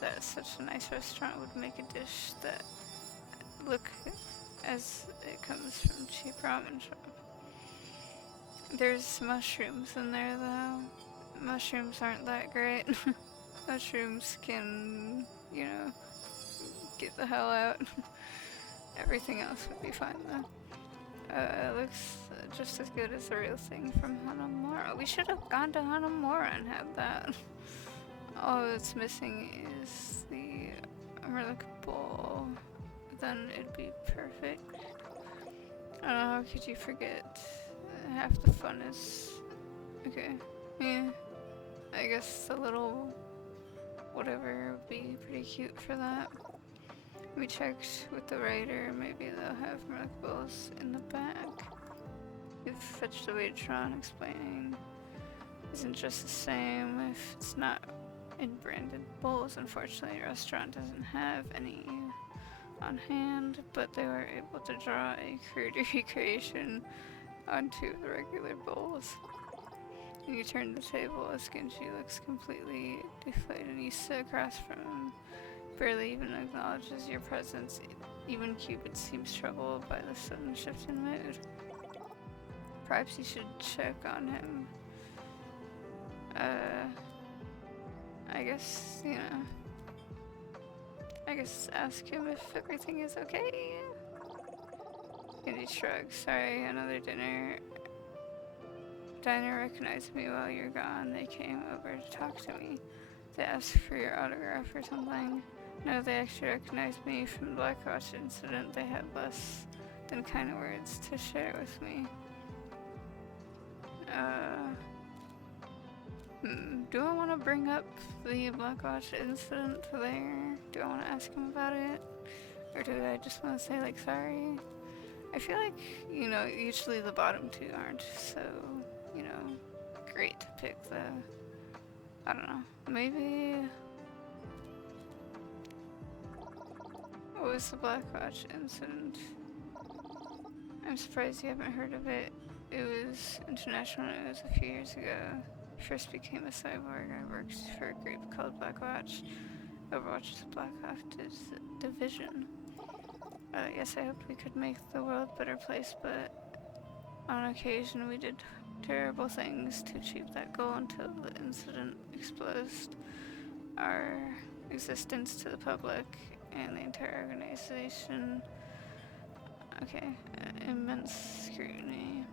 that such a nice restaurant would make a dish that look as it comes from cheap ramen shop. There's mushrooms in there though. Mushrooms aren't that great. Mushrooms can, you know, get the hell out. Everything else would be fine though. It looks just as good as the real thing from Hanamura. We should have gone to Hanamura and had that. All that's missing is the Merlic bowl. Then it'd be perfect. I don't know, how could you forget? Half the fun is... Okay, yeah. I guess the little whatever would be pretty cute for that. We checked with the writer, maybe they'll have Merlic bowls in the back. We've fetched a Waitron explaining isn't just the same if it's not in branded bowls. Unfortunately, the restaurant doesn't have any on hand, but they were able to draw a crude recreation onto the regular bowls. And you turn the table as Genji looks completely deflated and you sit across from him. Barely even acknowledges your presence. Even Cupid seems troubled by the sudden shift in mood. Perhaps you should check on him. I guess, you know. I guess ask him if everything is okay. Genji shrugs. Sorry, another diner recognized me while you're gone. They came over to talk to me. They asked for your autograph or something. No, they actually recognized me from the Blackwatch incident. They had less than kind words to share with me. Do I want to bring up the Blackwatch incident there? Do I want to ask him about it? Or do I just want to say, like, sorry? I feel like, you know, usually the bottom two aren't so, you know, great to pick the... I don't know. Maybe... What was the Blackwatch incident? I'm surprised you haven't heard of it. It was international news a few years ago. First became a cyborg. I worked for a group called Blackwatch. Overwatch is a Black Ops division. Yes, I hoped we could make the world a better place, but on occasion we did terrible things to achieve that goal until the incident exposed our existence to the public and the entire organization. Okay, immense scrutiny.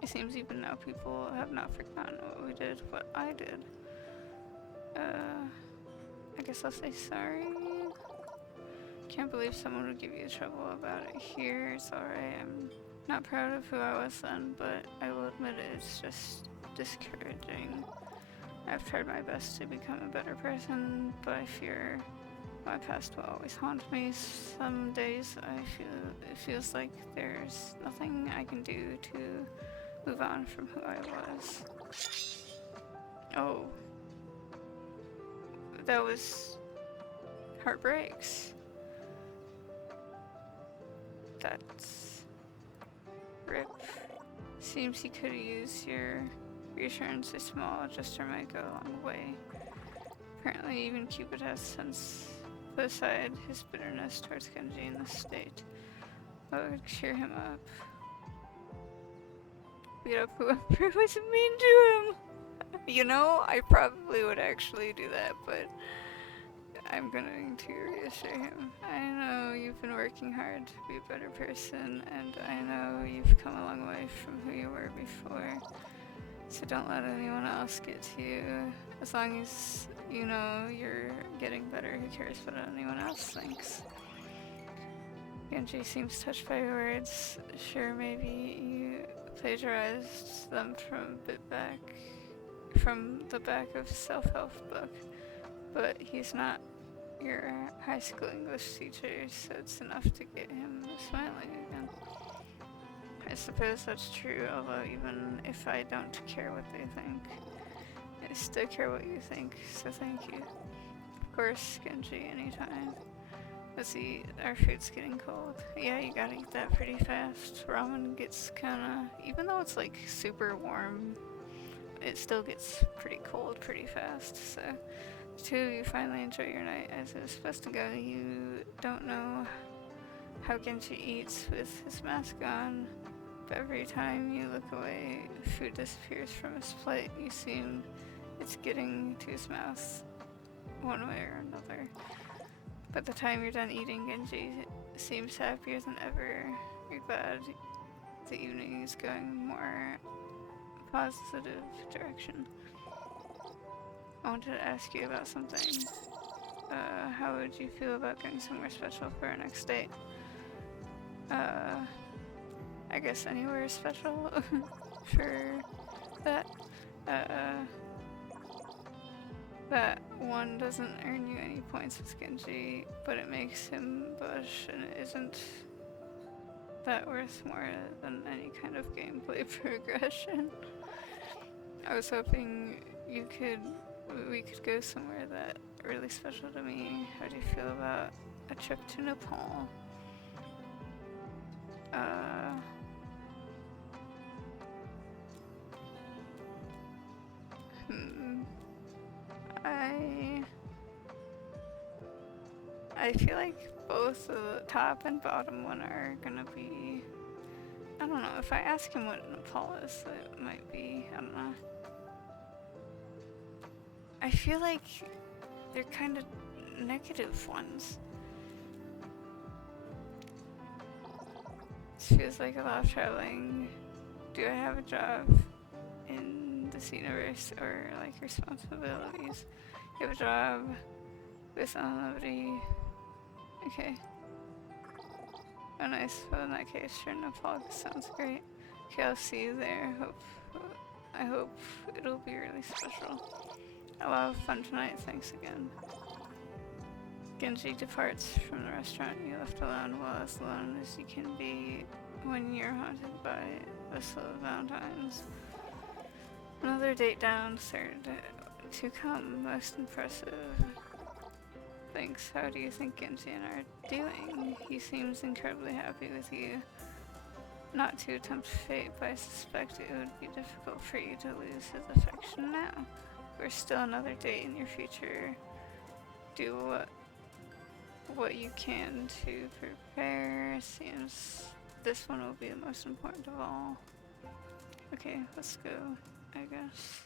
It seems even now people have not forgotten what we did, what I did. I guess I'll say sorry. Can't believe someone would give you trouble about it here. It's alright, I'm not proud of who I was then, but I will admit it's just discouraging. I've tried my best to become a better person, but I fear my past will always haunt me. Some days it feels like there's nothing I can do to move on from who I was. Oh. That was heartbreaks. That's rip. Seems he could use your reassurance. A small gesture might go a long way. Apparently even Cupid has since put aside his bitterness towards Genji in this state. What would cheer him up? Beat up whoever was mean to him! You know, I probably would actually do that, but I'm going to reassure him. I know you've been working hard to be a better person, and I know you've come a long way from who you were before. So don't let anyone else get to you. As long as you know you're getting better, who cares what anyone else thinks? Genji seems touched by your words. Sure, maybe you plagiarized them from the back of a self-help book, but he's not your high school English teacher, so it's enough to get him smiling again. I suppose that's true, although even if I don't care what they think, I still care what you think, so thank you. Of course, Genji, anytime. Let's eat, our food's getting cold. Yeah, you gotta eat that pretty fast. Ramen gets kinda, even though it's like super warm, it still gets pretty cold pretty fast, so the two of you finally enjoy your night as it was supposed to go. You don't know how Genji eats with his mask on, but every time you look away, food disappears from his plate. You seem it's getting to his mouth one way or another. By the time you're done eating, Genji seems happier than ever. You're glad the evening is going more positive direction. I wanted to ask you about something. How would you feel about getting somewhere special for our next date? I guess anywhere is special for that. That one doesn't earn you any points with Genji, but it makes him blush, and it isn't that worth more than any kind of gameplay progression. I was hoping we could go somewhere that really special to me. How do you feel about a trip to Nepal? I feel like both the top and bottom one are gonna be. I don't know. If I ask him what Nepal is, it might be. I don't know. I feel like they're kind of negative ones. This feels like a lot of traveling. Do I have a job in this universe, or like responsibilities? You have a job with nobody. Okay. Oh nice. Well, in that case, sure, Nepal sounds great. Okay, I'll see you there. I hope it'll be really special. A lot of fun tonight, thanks again. Genji departs from the restaurant. You left alone, well as alone as you can be when you're haunted by the slow Valentines. Another date down, third to come, most impressive. Thanks, how do you think Genji and I are doing? He seems incredibly happy with you. Not to tempt fate, but I suspect it would be difficult for you to lose his affection now. We're still another date in your future. Do what you can to prepare. Seems this one will be the most important of all. Okay, let's go, I guess.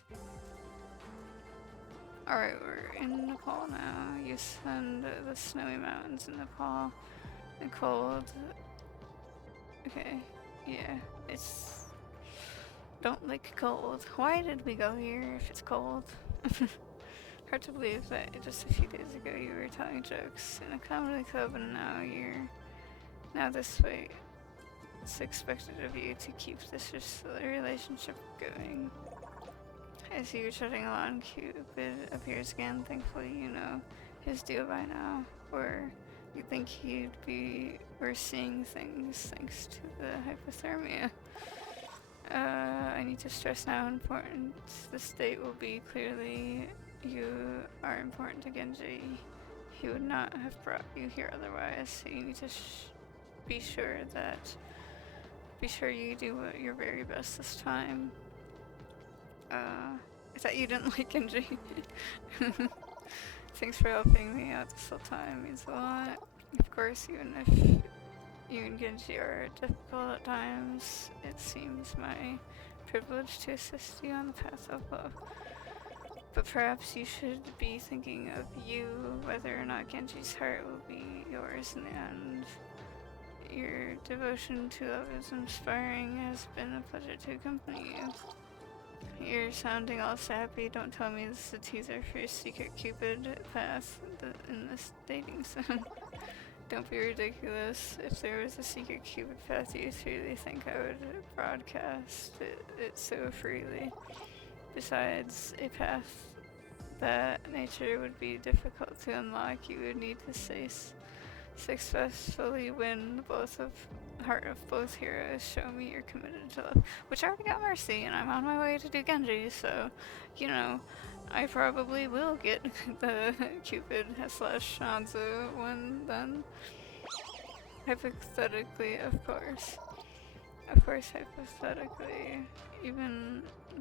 Alright, we're in Nepal now. You send the snowy mountains in Nepal. The cold. Okay, yeah, it's. Don't like cold. Why did we go here if it's cold? Hard to believe that just a few days ago you were telling jokes in a comedy club and now this way. It's expected of you to keep this relationship going. As you're treading along, Cupid appears again. Thankfully, you know his deal by now. Or you think we're seeing things thanks to the hypothermia. I need to stress now how important this date will be. Clearly, you are important to Genji. He would not have brought you here otherwise, so you need to be sure you do your very best this time. I thought you didn't like Genji. Thanks for helping me out this whole time, it means a lot. Of course, even if you and Genji are difficult at times, it seems my privilege to assist you on the path of love. But perhaps you should be thinking of you, whether or not Genji's heart will be yours in the end. Your devotion to love is inspiring. It has been a pleasure to accompany you. You're sounding all sappy. Don't tell me this is a teaser for your secret Cupid path in this dating sim. Don't be ridiculous. If there was a secret Cupid path, do you truly think I would broadcast it so freely? Besides, a path that nature would be difficult to unlock. You would need to successfully win the heart of both heroes. Show me you're committed to love. Which I already got Mercy, and I'm on my way to do Genji, so, you know, I probably will get the Cupid / Hanzo one then. Hypothetically, of course. Of course, hypothetically.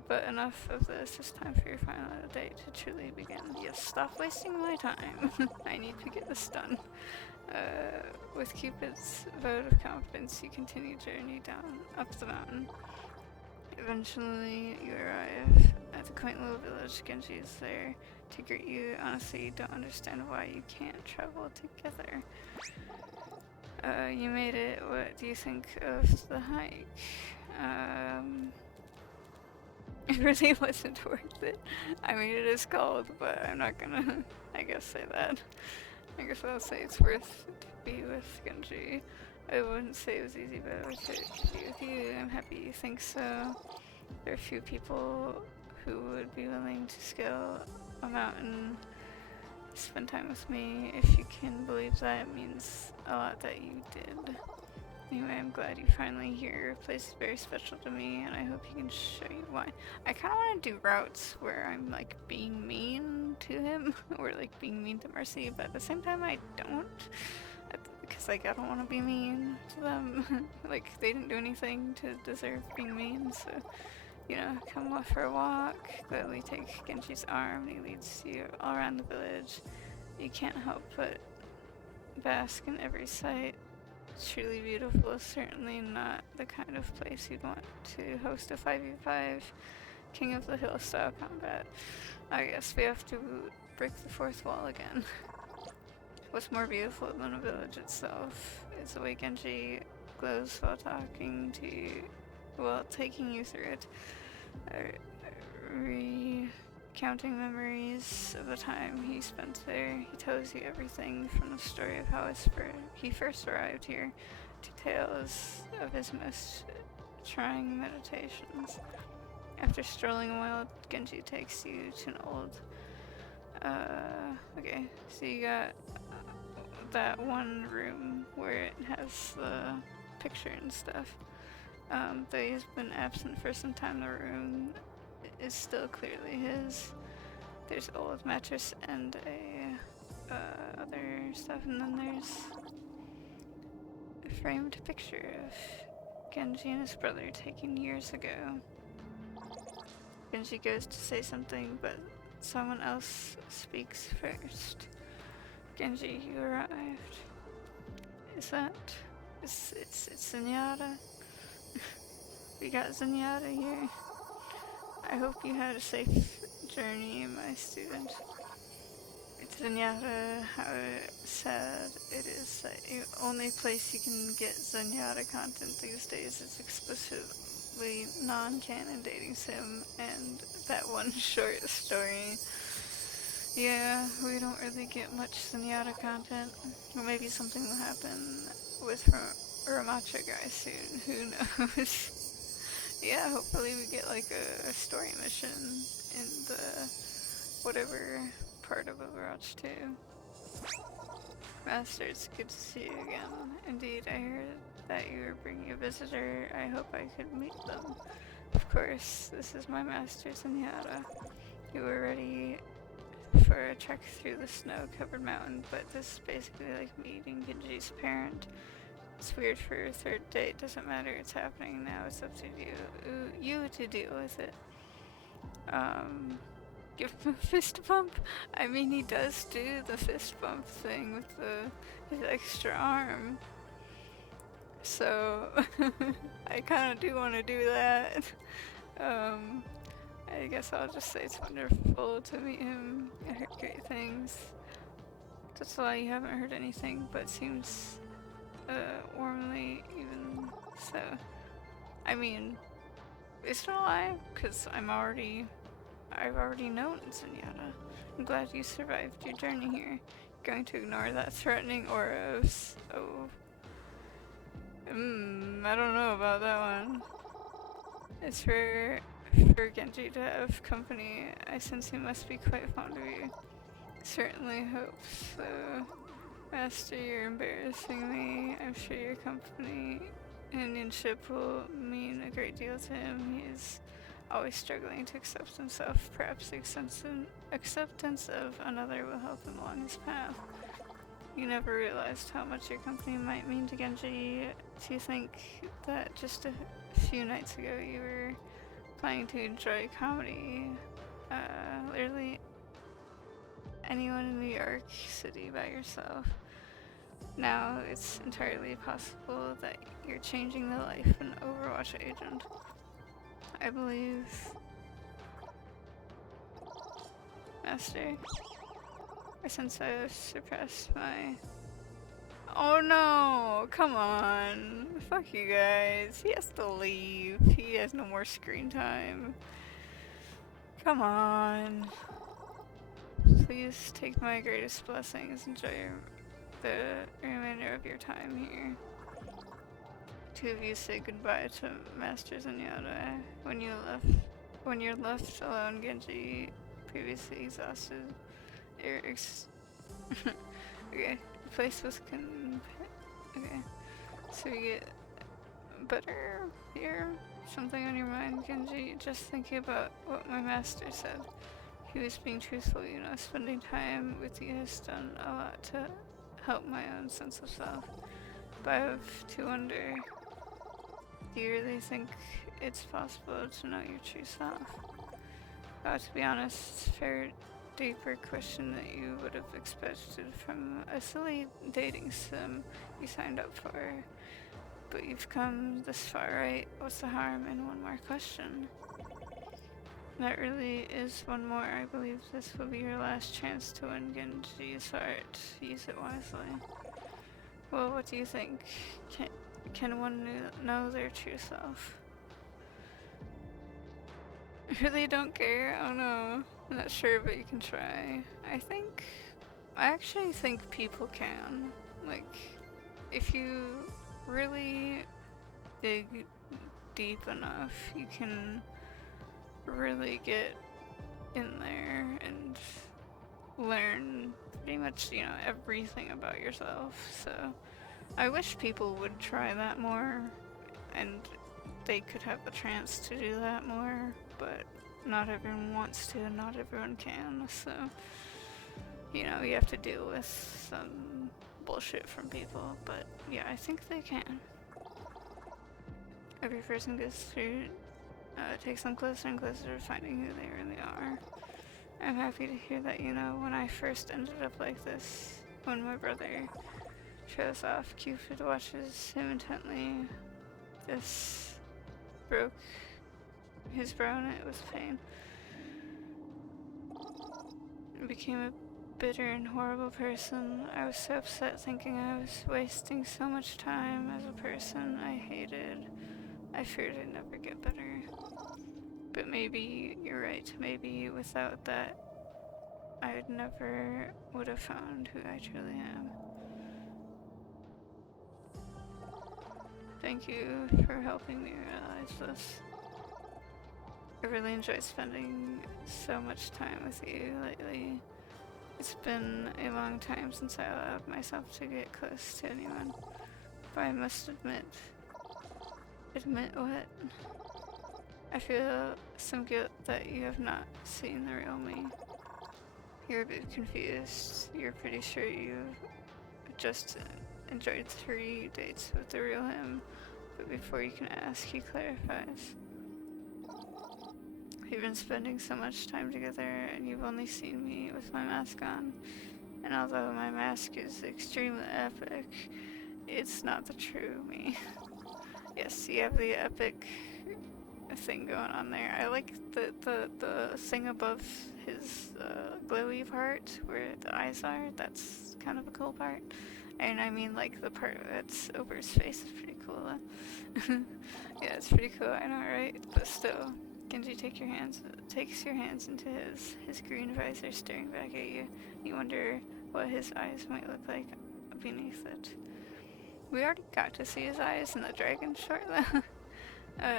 but enough of this. It's time for your final date to truly begin. Yes, stop wasting my time. I need to get this done. With Cupid's vote of confidence, you continue journey up the mountain. Eventually, you arrive at the quaint little village. Genji is there to greet you. Honestly, you don't understand why you can't travel together. You made it. What do you think of the hike? It really wasn't worth it. I mean, it is cold, but I'm not gonna, I guess, say that. I guess I'll say it's worth to be with Genji. I wouldn't say it was easy, but I wish it could be with you. I'm happy you think so. There are few people who would be willing to scale a mountain, spend time with me. If you can believe that, it means a lot that you did. Anyway, I'm glad you finally here. Your place is very special to me, and I hope you can show you why. I kind of want to do routes where I'm like being mean to him, or like being mean to Mercy, but at the same time I don't. Because like I don't want to be mean to them. Like they didn't do anything to deserve being mean, so you know, come off for a walk. Gladly take Genji's arm. He leads you all around the village. You can't help but bask in every sight. Truly beautiful. Certainly not the kind of place you'd want to host a 5v5 King of the Hill style combat. I guess we have to break the fourth wall again. What's more beautiful than a village itself is the way Genji glows while talking to you, while taking you through it. Recounting memories of the time he spent there. He tells you everything from the story of how he first arrived here to tales of his most trying meditations. After strolling a while, Genji takes you to an old okay, so you got that one room where it has the picture and stuff. Though he's been absent for some time, the room is still clearly his. There's an old mattress and other stuff, and then there's a framed picture of Genji and his brother taken years ago. Genji goes to say something, but someone else speaks first. Genji, you arrived. It's Zenyatta. We got Zenyatta here. I hope you had a safe journey, my student. It's Zenyatta. How sad it is that the only place you can get Zenyatta content these days is explicitly non-canon dating sim and that one short story. Yeah, we don't really get much Zenyatta content. Or maybe something will happen with Ramacha guy soon. Who knows? Yeah, hopefully we get like a story mission in the whatever part of Overwatch 2. Master, it's good to see you again. Indeed, I heard that you were bringing a visitor. I hope I could meet them. Of course, this is my master, Zenyatta. You were ready for a trek through the snow-covered mountain, but this is basically like meeting Genji's parent. It's weird for your third date. Doesn't matter. It's happening now. It's up to you to deal with it. Give him a fist bump. I mean, he does do the fist bump thing with his extra arm. So I kind of do want to do that. I guess I'll just say it's wonderful to meet him. I heard great things. That's why you haven't heard anything, but seems warmly even so. I mean, it's not a lie, because I've already known Zenyatta. I'm glad you survived your journey here. Going to ignore that threatening aura of I don't know about that one. It's for Genji to have company. I sense he must be quite fond of you. Certainly hope so. Master, you're embarrassing me. I'm sure your companionship will mean a great deal to him. He is always struggling to accept himself. Perhaps the acceptance of another will help him along his path. You never realized how much your company might mean to Genji. To think that just a few nights ago you were planning to enjoy comedy, literally anyone in New York City by yourself. Now it's entirely possible that you're changing the life of an Overwatch agent. I believe, Master, or since I've surpassed my... Oh no! Come on! Fuck you guys. He has to leave. He has no more screen time. Come on. Please take my greatest blessings. Enjoy the remainder of your time here. Two of you say goodbye to Master Zenyatta when you're left alone, Genji, previously exhausted. Okay, replaced with okay. So you get better here? Something on your mind, Genji? Just thinking about what my master said. He was being truthful, you know, spending time with you has done a lot to help my own sense of self. But I have to wonder, do you really think it's possible to know your true self? To be honest, it's a fair deeper question that you would have expected from a silly dating sim you signed up for. But you've come this far, right? What's the harm in one more question? That really is one more. I believe this will be your last chance to win Genji's heart. Use it wisely. Well, what do you think? Can one know their true self? Really don't care? Oh no. I'm not sure, but you can try. I actually think people can. Like, if you really dig deep enough, you can really get in there and learn pretty much, you know, everything about yourself. So I wish people would try that more and they could have the chance to do that more, but not everyone wants to and not everyone can. So, you know, you have to deal with some bullshit from people, but yeah, I think they can. Every person goes through takes them closer and closer to finding who they really are. I'm happy to hear that, you know, when I first ended up like this, when my brother shows off, Cupid watches him intently. This broke his brow and it was pain. I became a bitter and horrible person. I was so upset thinking I was wasting so much time as a person I hated. I feared I'd never get better. But maybe you're right. Maybe without that, I never would have found who I truly am. Thank you for helping me realize this. I really enjoyed spending so much time with you lately. It's been a long time since I allowed myself to get close to anyone. But I must admit what? I feel some guilt that you have not seen the real me. You're a bit confused. You're pretty sure you've just enjoyed 3 dates with the real him, but before you can ask, he clarifies. We've been spending so much time together, and you've only seen me with my mask on. And although my mask is extremely epic, it's not the true me. Yes, you have the epic thing going on there. I like the thing above his glowy part where the eyes are. That's kind of a cool part. And I mean, like, the part that's over his face is pretty cool though. Yeah, it's pretty cool, I know, right? But still, Genji takes your hands into his green visor staring back at you. You wonder what his eyes might look like beneath it. We already got to see his eyes in the dragon short though.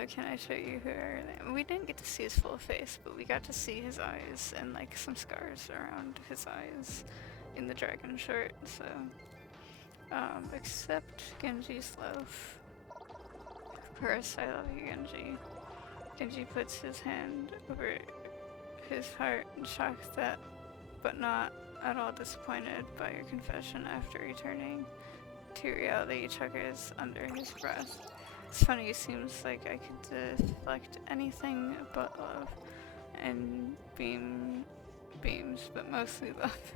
Can I show you who are they? We didn't get to see his full face, but we got to see his eyes and like some scars around his eyes in the dragon short, so accept Genji's love. Of course, I love you, Genji. Genji puts his hand over his heart in shock but not at all disappointed by your confession. After returning to reality, chuckles under his breath. It's funny, it seems like I could deflect anything but love and beams, but mostly love.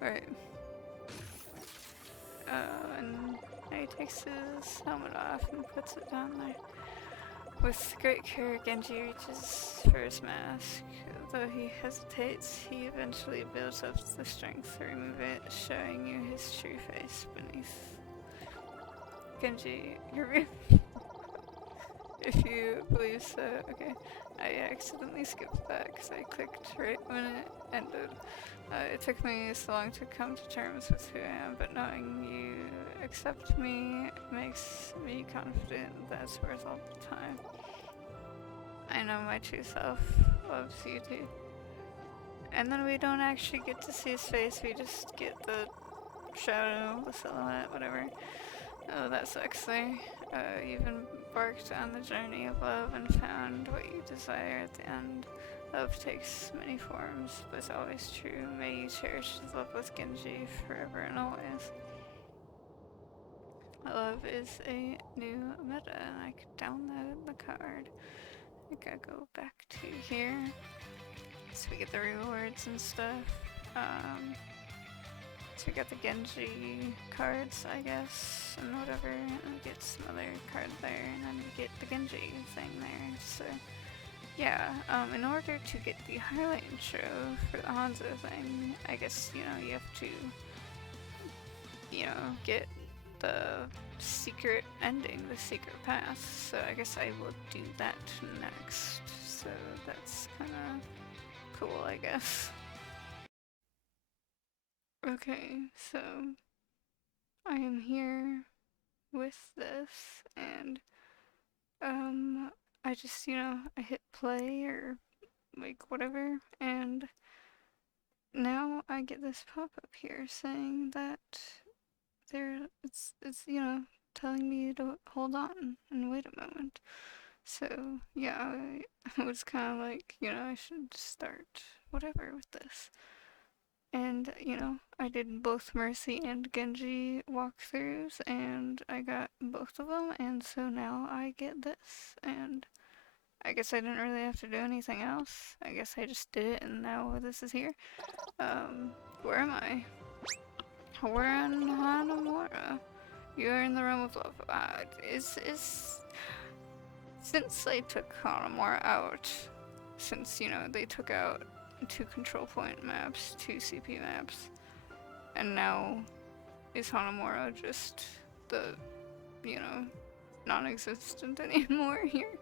Right. And he takes his helmet off and puts it down there. With great care, Genji reaches for his mask. Though he hesitates, he eventually builds up the strength to remove it, showing you his true face beneath. Genji, you're real. If you believe so, okay. I accidentally skipped that because I clicked right when it ended. It took me so long to come to terms with who I am, but knowing you accept me makes me confident that's worth all the time. I know my true self loves you too. And then we don't actually get to see his face, we just get the shadow, the silhouette, whatever. Oh, that sucks there. You've embarked on the journey of love and found what you desire at the end. Love takes many forms, but it's always true. May you cherish his love with Genji forever and always. Love is a new meta, and I could download the card. I think I go back to here, so we get the rewards and stuff. So we got the Genji cards, I guess, and whatever, and we get some other card there, and then we get the Genji thing there, so yeah, in order to get the highlight intro for the Hanzo thing, I guess, you know, you have to, you know, get the secret ending, the secret path, so I guess I will do that next, so that's kinda cool, I guess. Okay, so I am here with this, and I just, you know, I hit play or like whatever, and now I get this pop-up here saying that it's you know, telling me to hold on and wait a moment. So yeah, I was kind of like, you know, I should start whatever with this. And, you know, I did both Mercy and Genji walkthroughs, and I got both of them, and so now I get this, and I guess I didn't really have to do anything else. I guess I just did it, and now this is here. Where am I? We're in Hanamura. You are in the realm of love. Since they took Hanamura out, since, you know, they took out 2 control point maps, 2 CP maps, and now is Hanamura just the, you know, non-existent anymore here?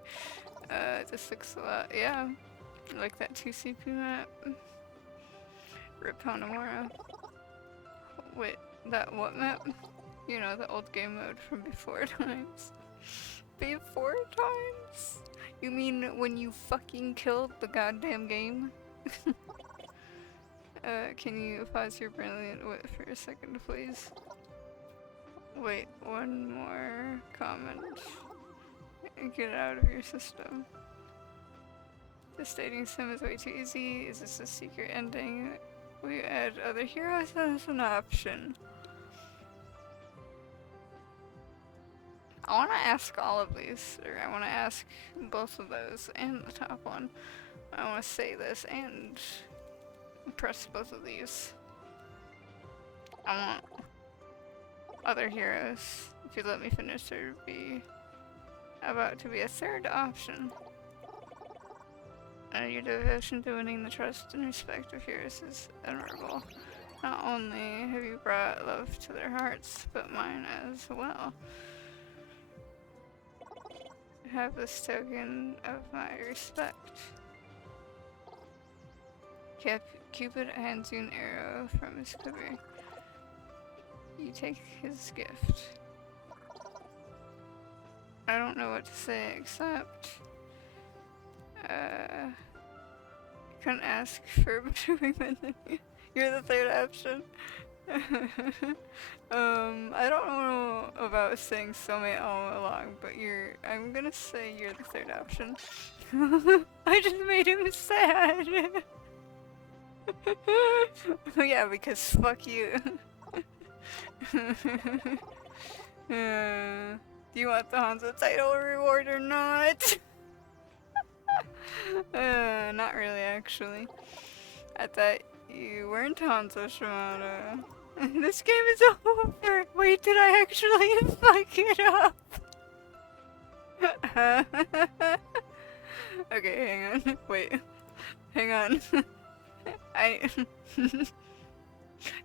This looks a lot, yeah, like that 2 CP map. Rip Hanamura. Wait, that what map? You know, the old game mode from before times. Before times? You mean when you fucking killed the goddamn game? Can you pause your brilliant wit for a second, please? Wait, one more comment. Get it out of your system. This dating sim is way too easy. Is this a secret ending? We add other heroes as an option. I want to ask all of these, or I want to ask both of those and the top one. I want to say this and press both of these. I want other heroes. If you let me finish, there would be about to be a third option. Your devotion to winning the trust and respect of heroes is admirable. Not only have you brought love to their hearts, but mine as well. Have this token of my respect. Cupid hands you an arrow from his quiver. You take his gift. I don't know what to say except couldn't ask for between men. You're the third option. I don't know about saying soulmate all along, but I'm gonna say you're the third option. I just made him sad. Yeah, because fuck you. Do you want the Hanzo title reward or not? Not really, actually. I thought you weren't Hanzo Shimada. This game is over! Wait, did I actually fuck it up? Okay, hang on. Wait. Hang on. I...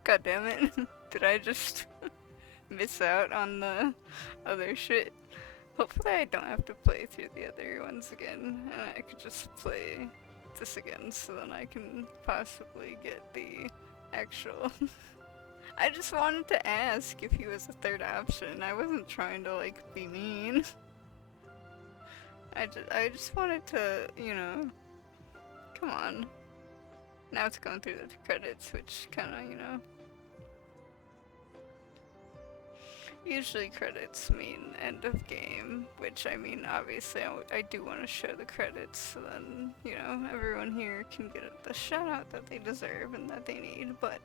God damn it. Did I just miss out on the other shit? Hopefully I don't have to play through the other ones again, and I could just play this again, so then I can possibly get the actual... I just wanted to ask if he was a third option. I wasn't trying to, like, be mean. I just wanted to, you know... Come on. Now it's going through the credits, which kinda, you know... Usually credits mean end of game, which I mean, obviously I do want to show the credits so then, you know, everyone here can get the shout out that they deserve and that they need, but,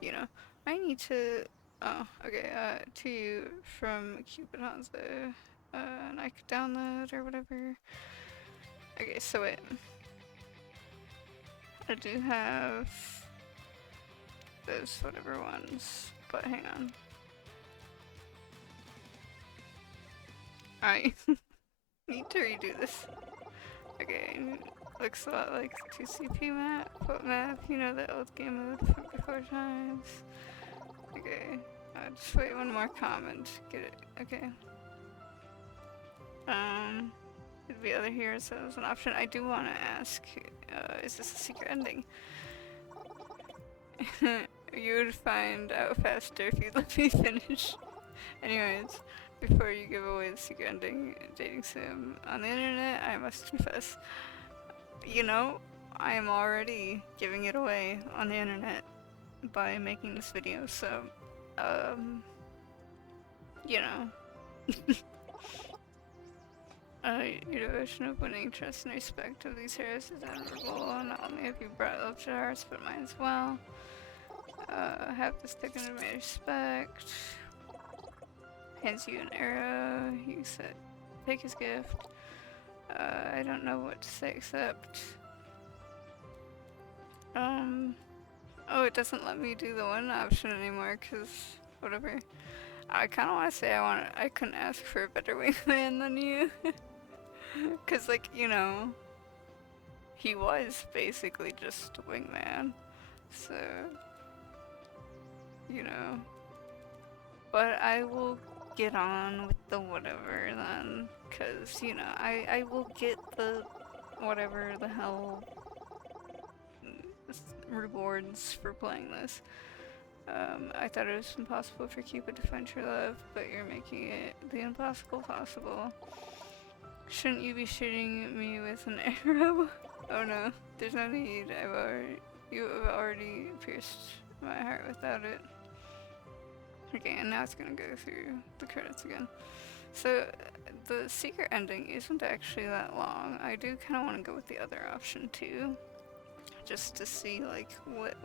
you know, I need to, oh, okay, to you from Cupid Hanzo, and I could download or whatever. Okay, so wait. I do have those whatever ones, but hang on. I need to redo this. Okay, looks a lot like 2CP map. What map? You know, the old game mode from before times. Okay, just wait one more comment. Get it. Okay. It'd be other heroes as an option. I do want to ask, is this a secret ending? You would find out faster if you let me finish. Anyways. Before you give away the secret ending dating sim on the internet, I must confess, you know, I am already giving it away on the internet by making this video, so, you know. Your devotion of winning trust and respect of these heroes is admirable. Not only have you brought love to our hearts, but mine as well. Have this taken in my respect. Hands you an arrow, you said, take his gift. I don't know what to say except, oh, it doesn't let me do the one option anymore, cause whatever. I kinda wanna say I couldn't ask for a better wingman than you. Cause like, you know, he was basically just a wingman, so, you know. But I will get on with the whatever then, cause you know, I will get the whatever the hell rewards for playing this. I thought it was impossible for Cupid to find true love, but you're making it the impossible possible. Shouldn't you be shooting me with an arrow? Oh no, there's no need. You have already pierced my heart without it. Okay, and now it's gonna go through the credits again. So, the secret ending isn't actually that long. I do kind of want to go with the other option too. Just to see, like, what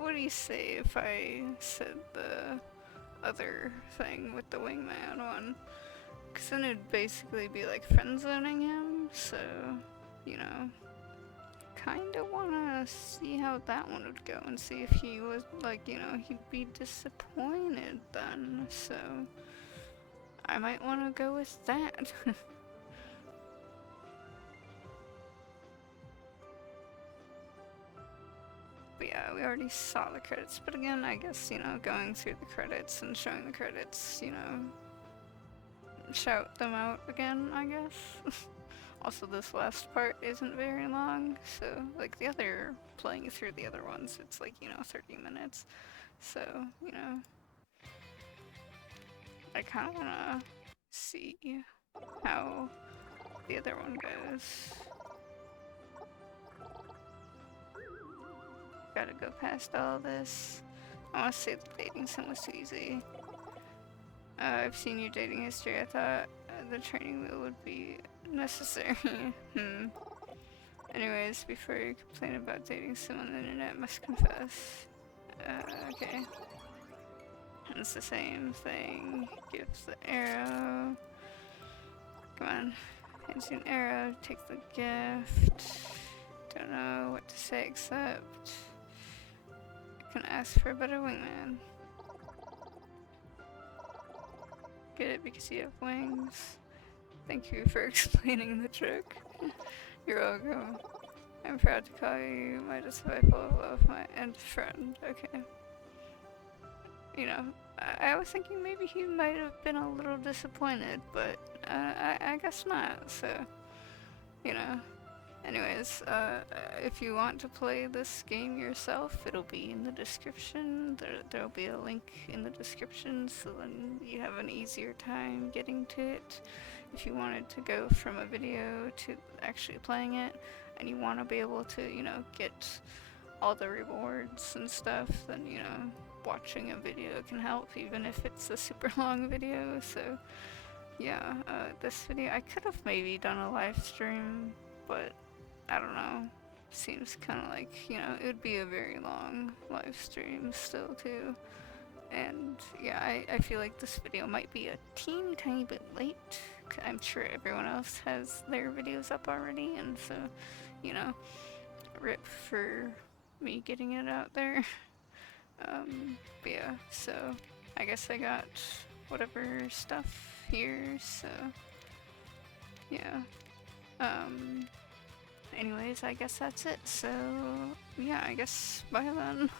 would he say if I said the other thing with the wingman one? Because then it'd basically be like friend-zoning him, so, you know. Kinda wanna see how that one would go and see if he was like, you know, he'd be disappointed then, so I might wanna go with that. But yeah, we already saw the credits, but again, I guess, you know, going through the credits and showing the credits, you know, shout them out again, I guess. Also, this last part isn't very long, so, like, the other, playing through the other ones, it's like, you know, 30 minutes. So, you know, I kind of want to see how the other one goes. Gotta go past all this. I want to say the dating sim was too easy. I've seen your dating history. I thought the training wheel would be necessary. Anyways, before you complain about dating sim on the internet, must confess. Okay. And it's the same thing. Gives the arrow. Come on. Hands you an arrow, take the gift. Don't know what to say except I can ask for a better wingman. Get it because you have wings. Thank you for explaining the trick. You're welcome. I'm proud to call you my disciple of love, my and friend. Okay. You know, I was thinking maybe he might have been a little disappointed, but I guess not, so, you know. Anyways, if you want to play this game yourself, it'll be in the description. There'll be a link in the description, so then you have an easier time getting to it. If you wanted to go from a video to actually playing it, and you want to be able to, you know, get all the rewards and stuff, then, you know, watching a video can help, even if it's a super long video. So, yeah, this video, I could have maybe done a live stream, but I don't know. Seems kind of like, you know, it would be a very long live stream still too. And yeah, I feel like this video might be a teeny tiny bit late. I'm sure everyone else has their videos up already, and so, you know, rip for me getting it out there. But yeah, so I guess I got whatever stuff here, so yeah. Anyways, I guess that's it, so yeah, I guess bye then.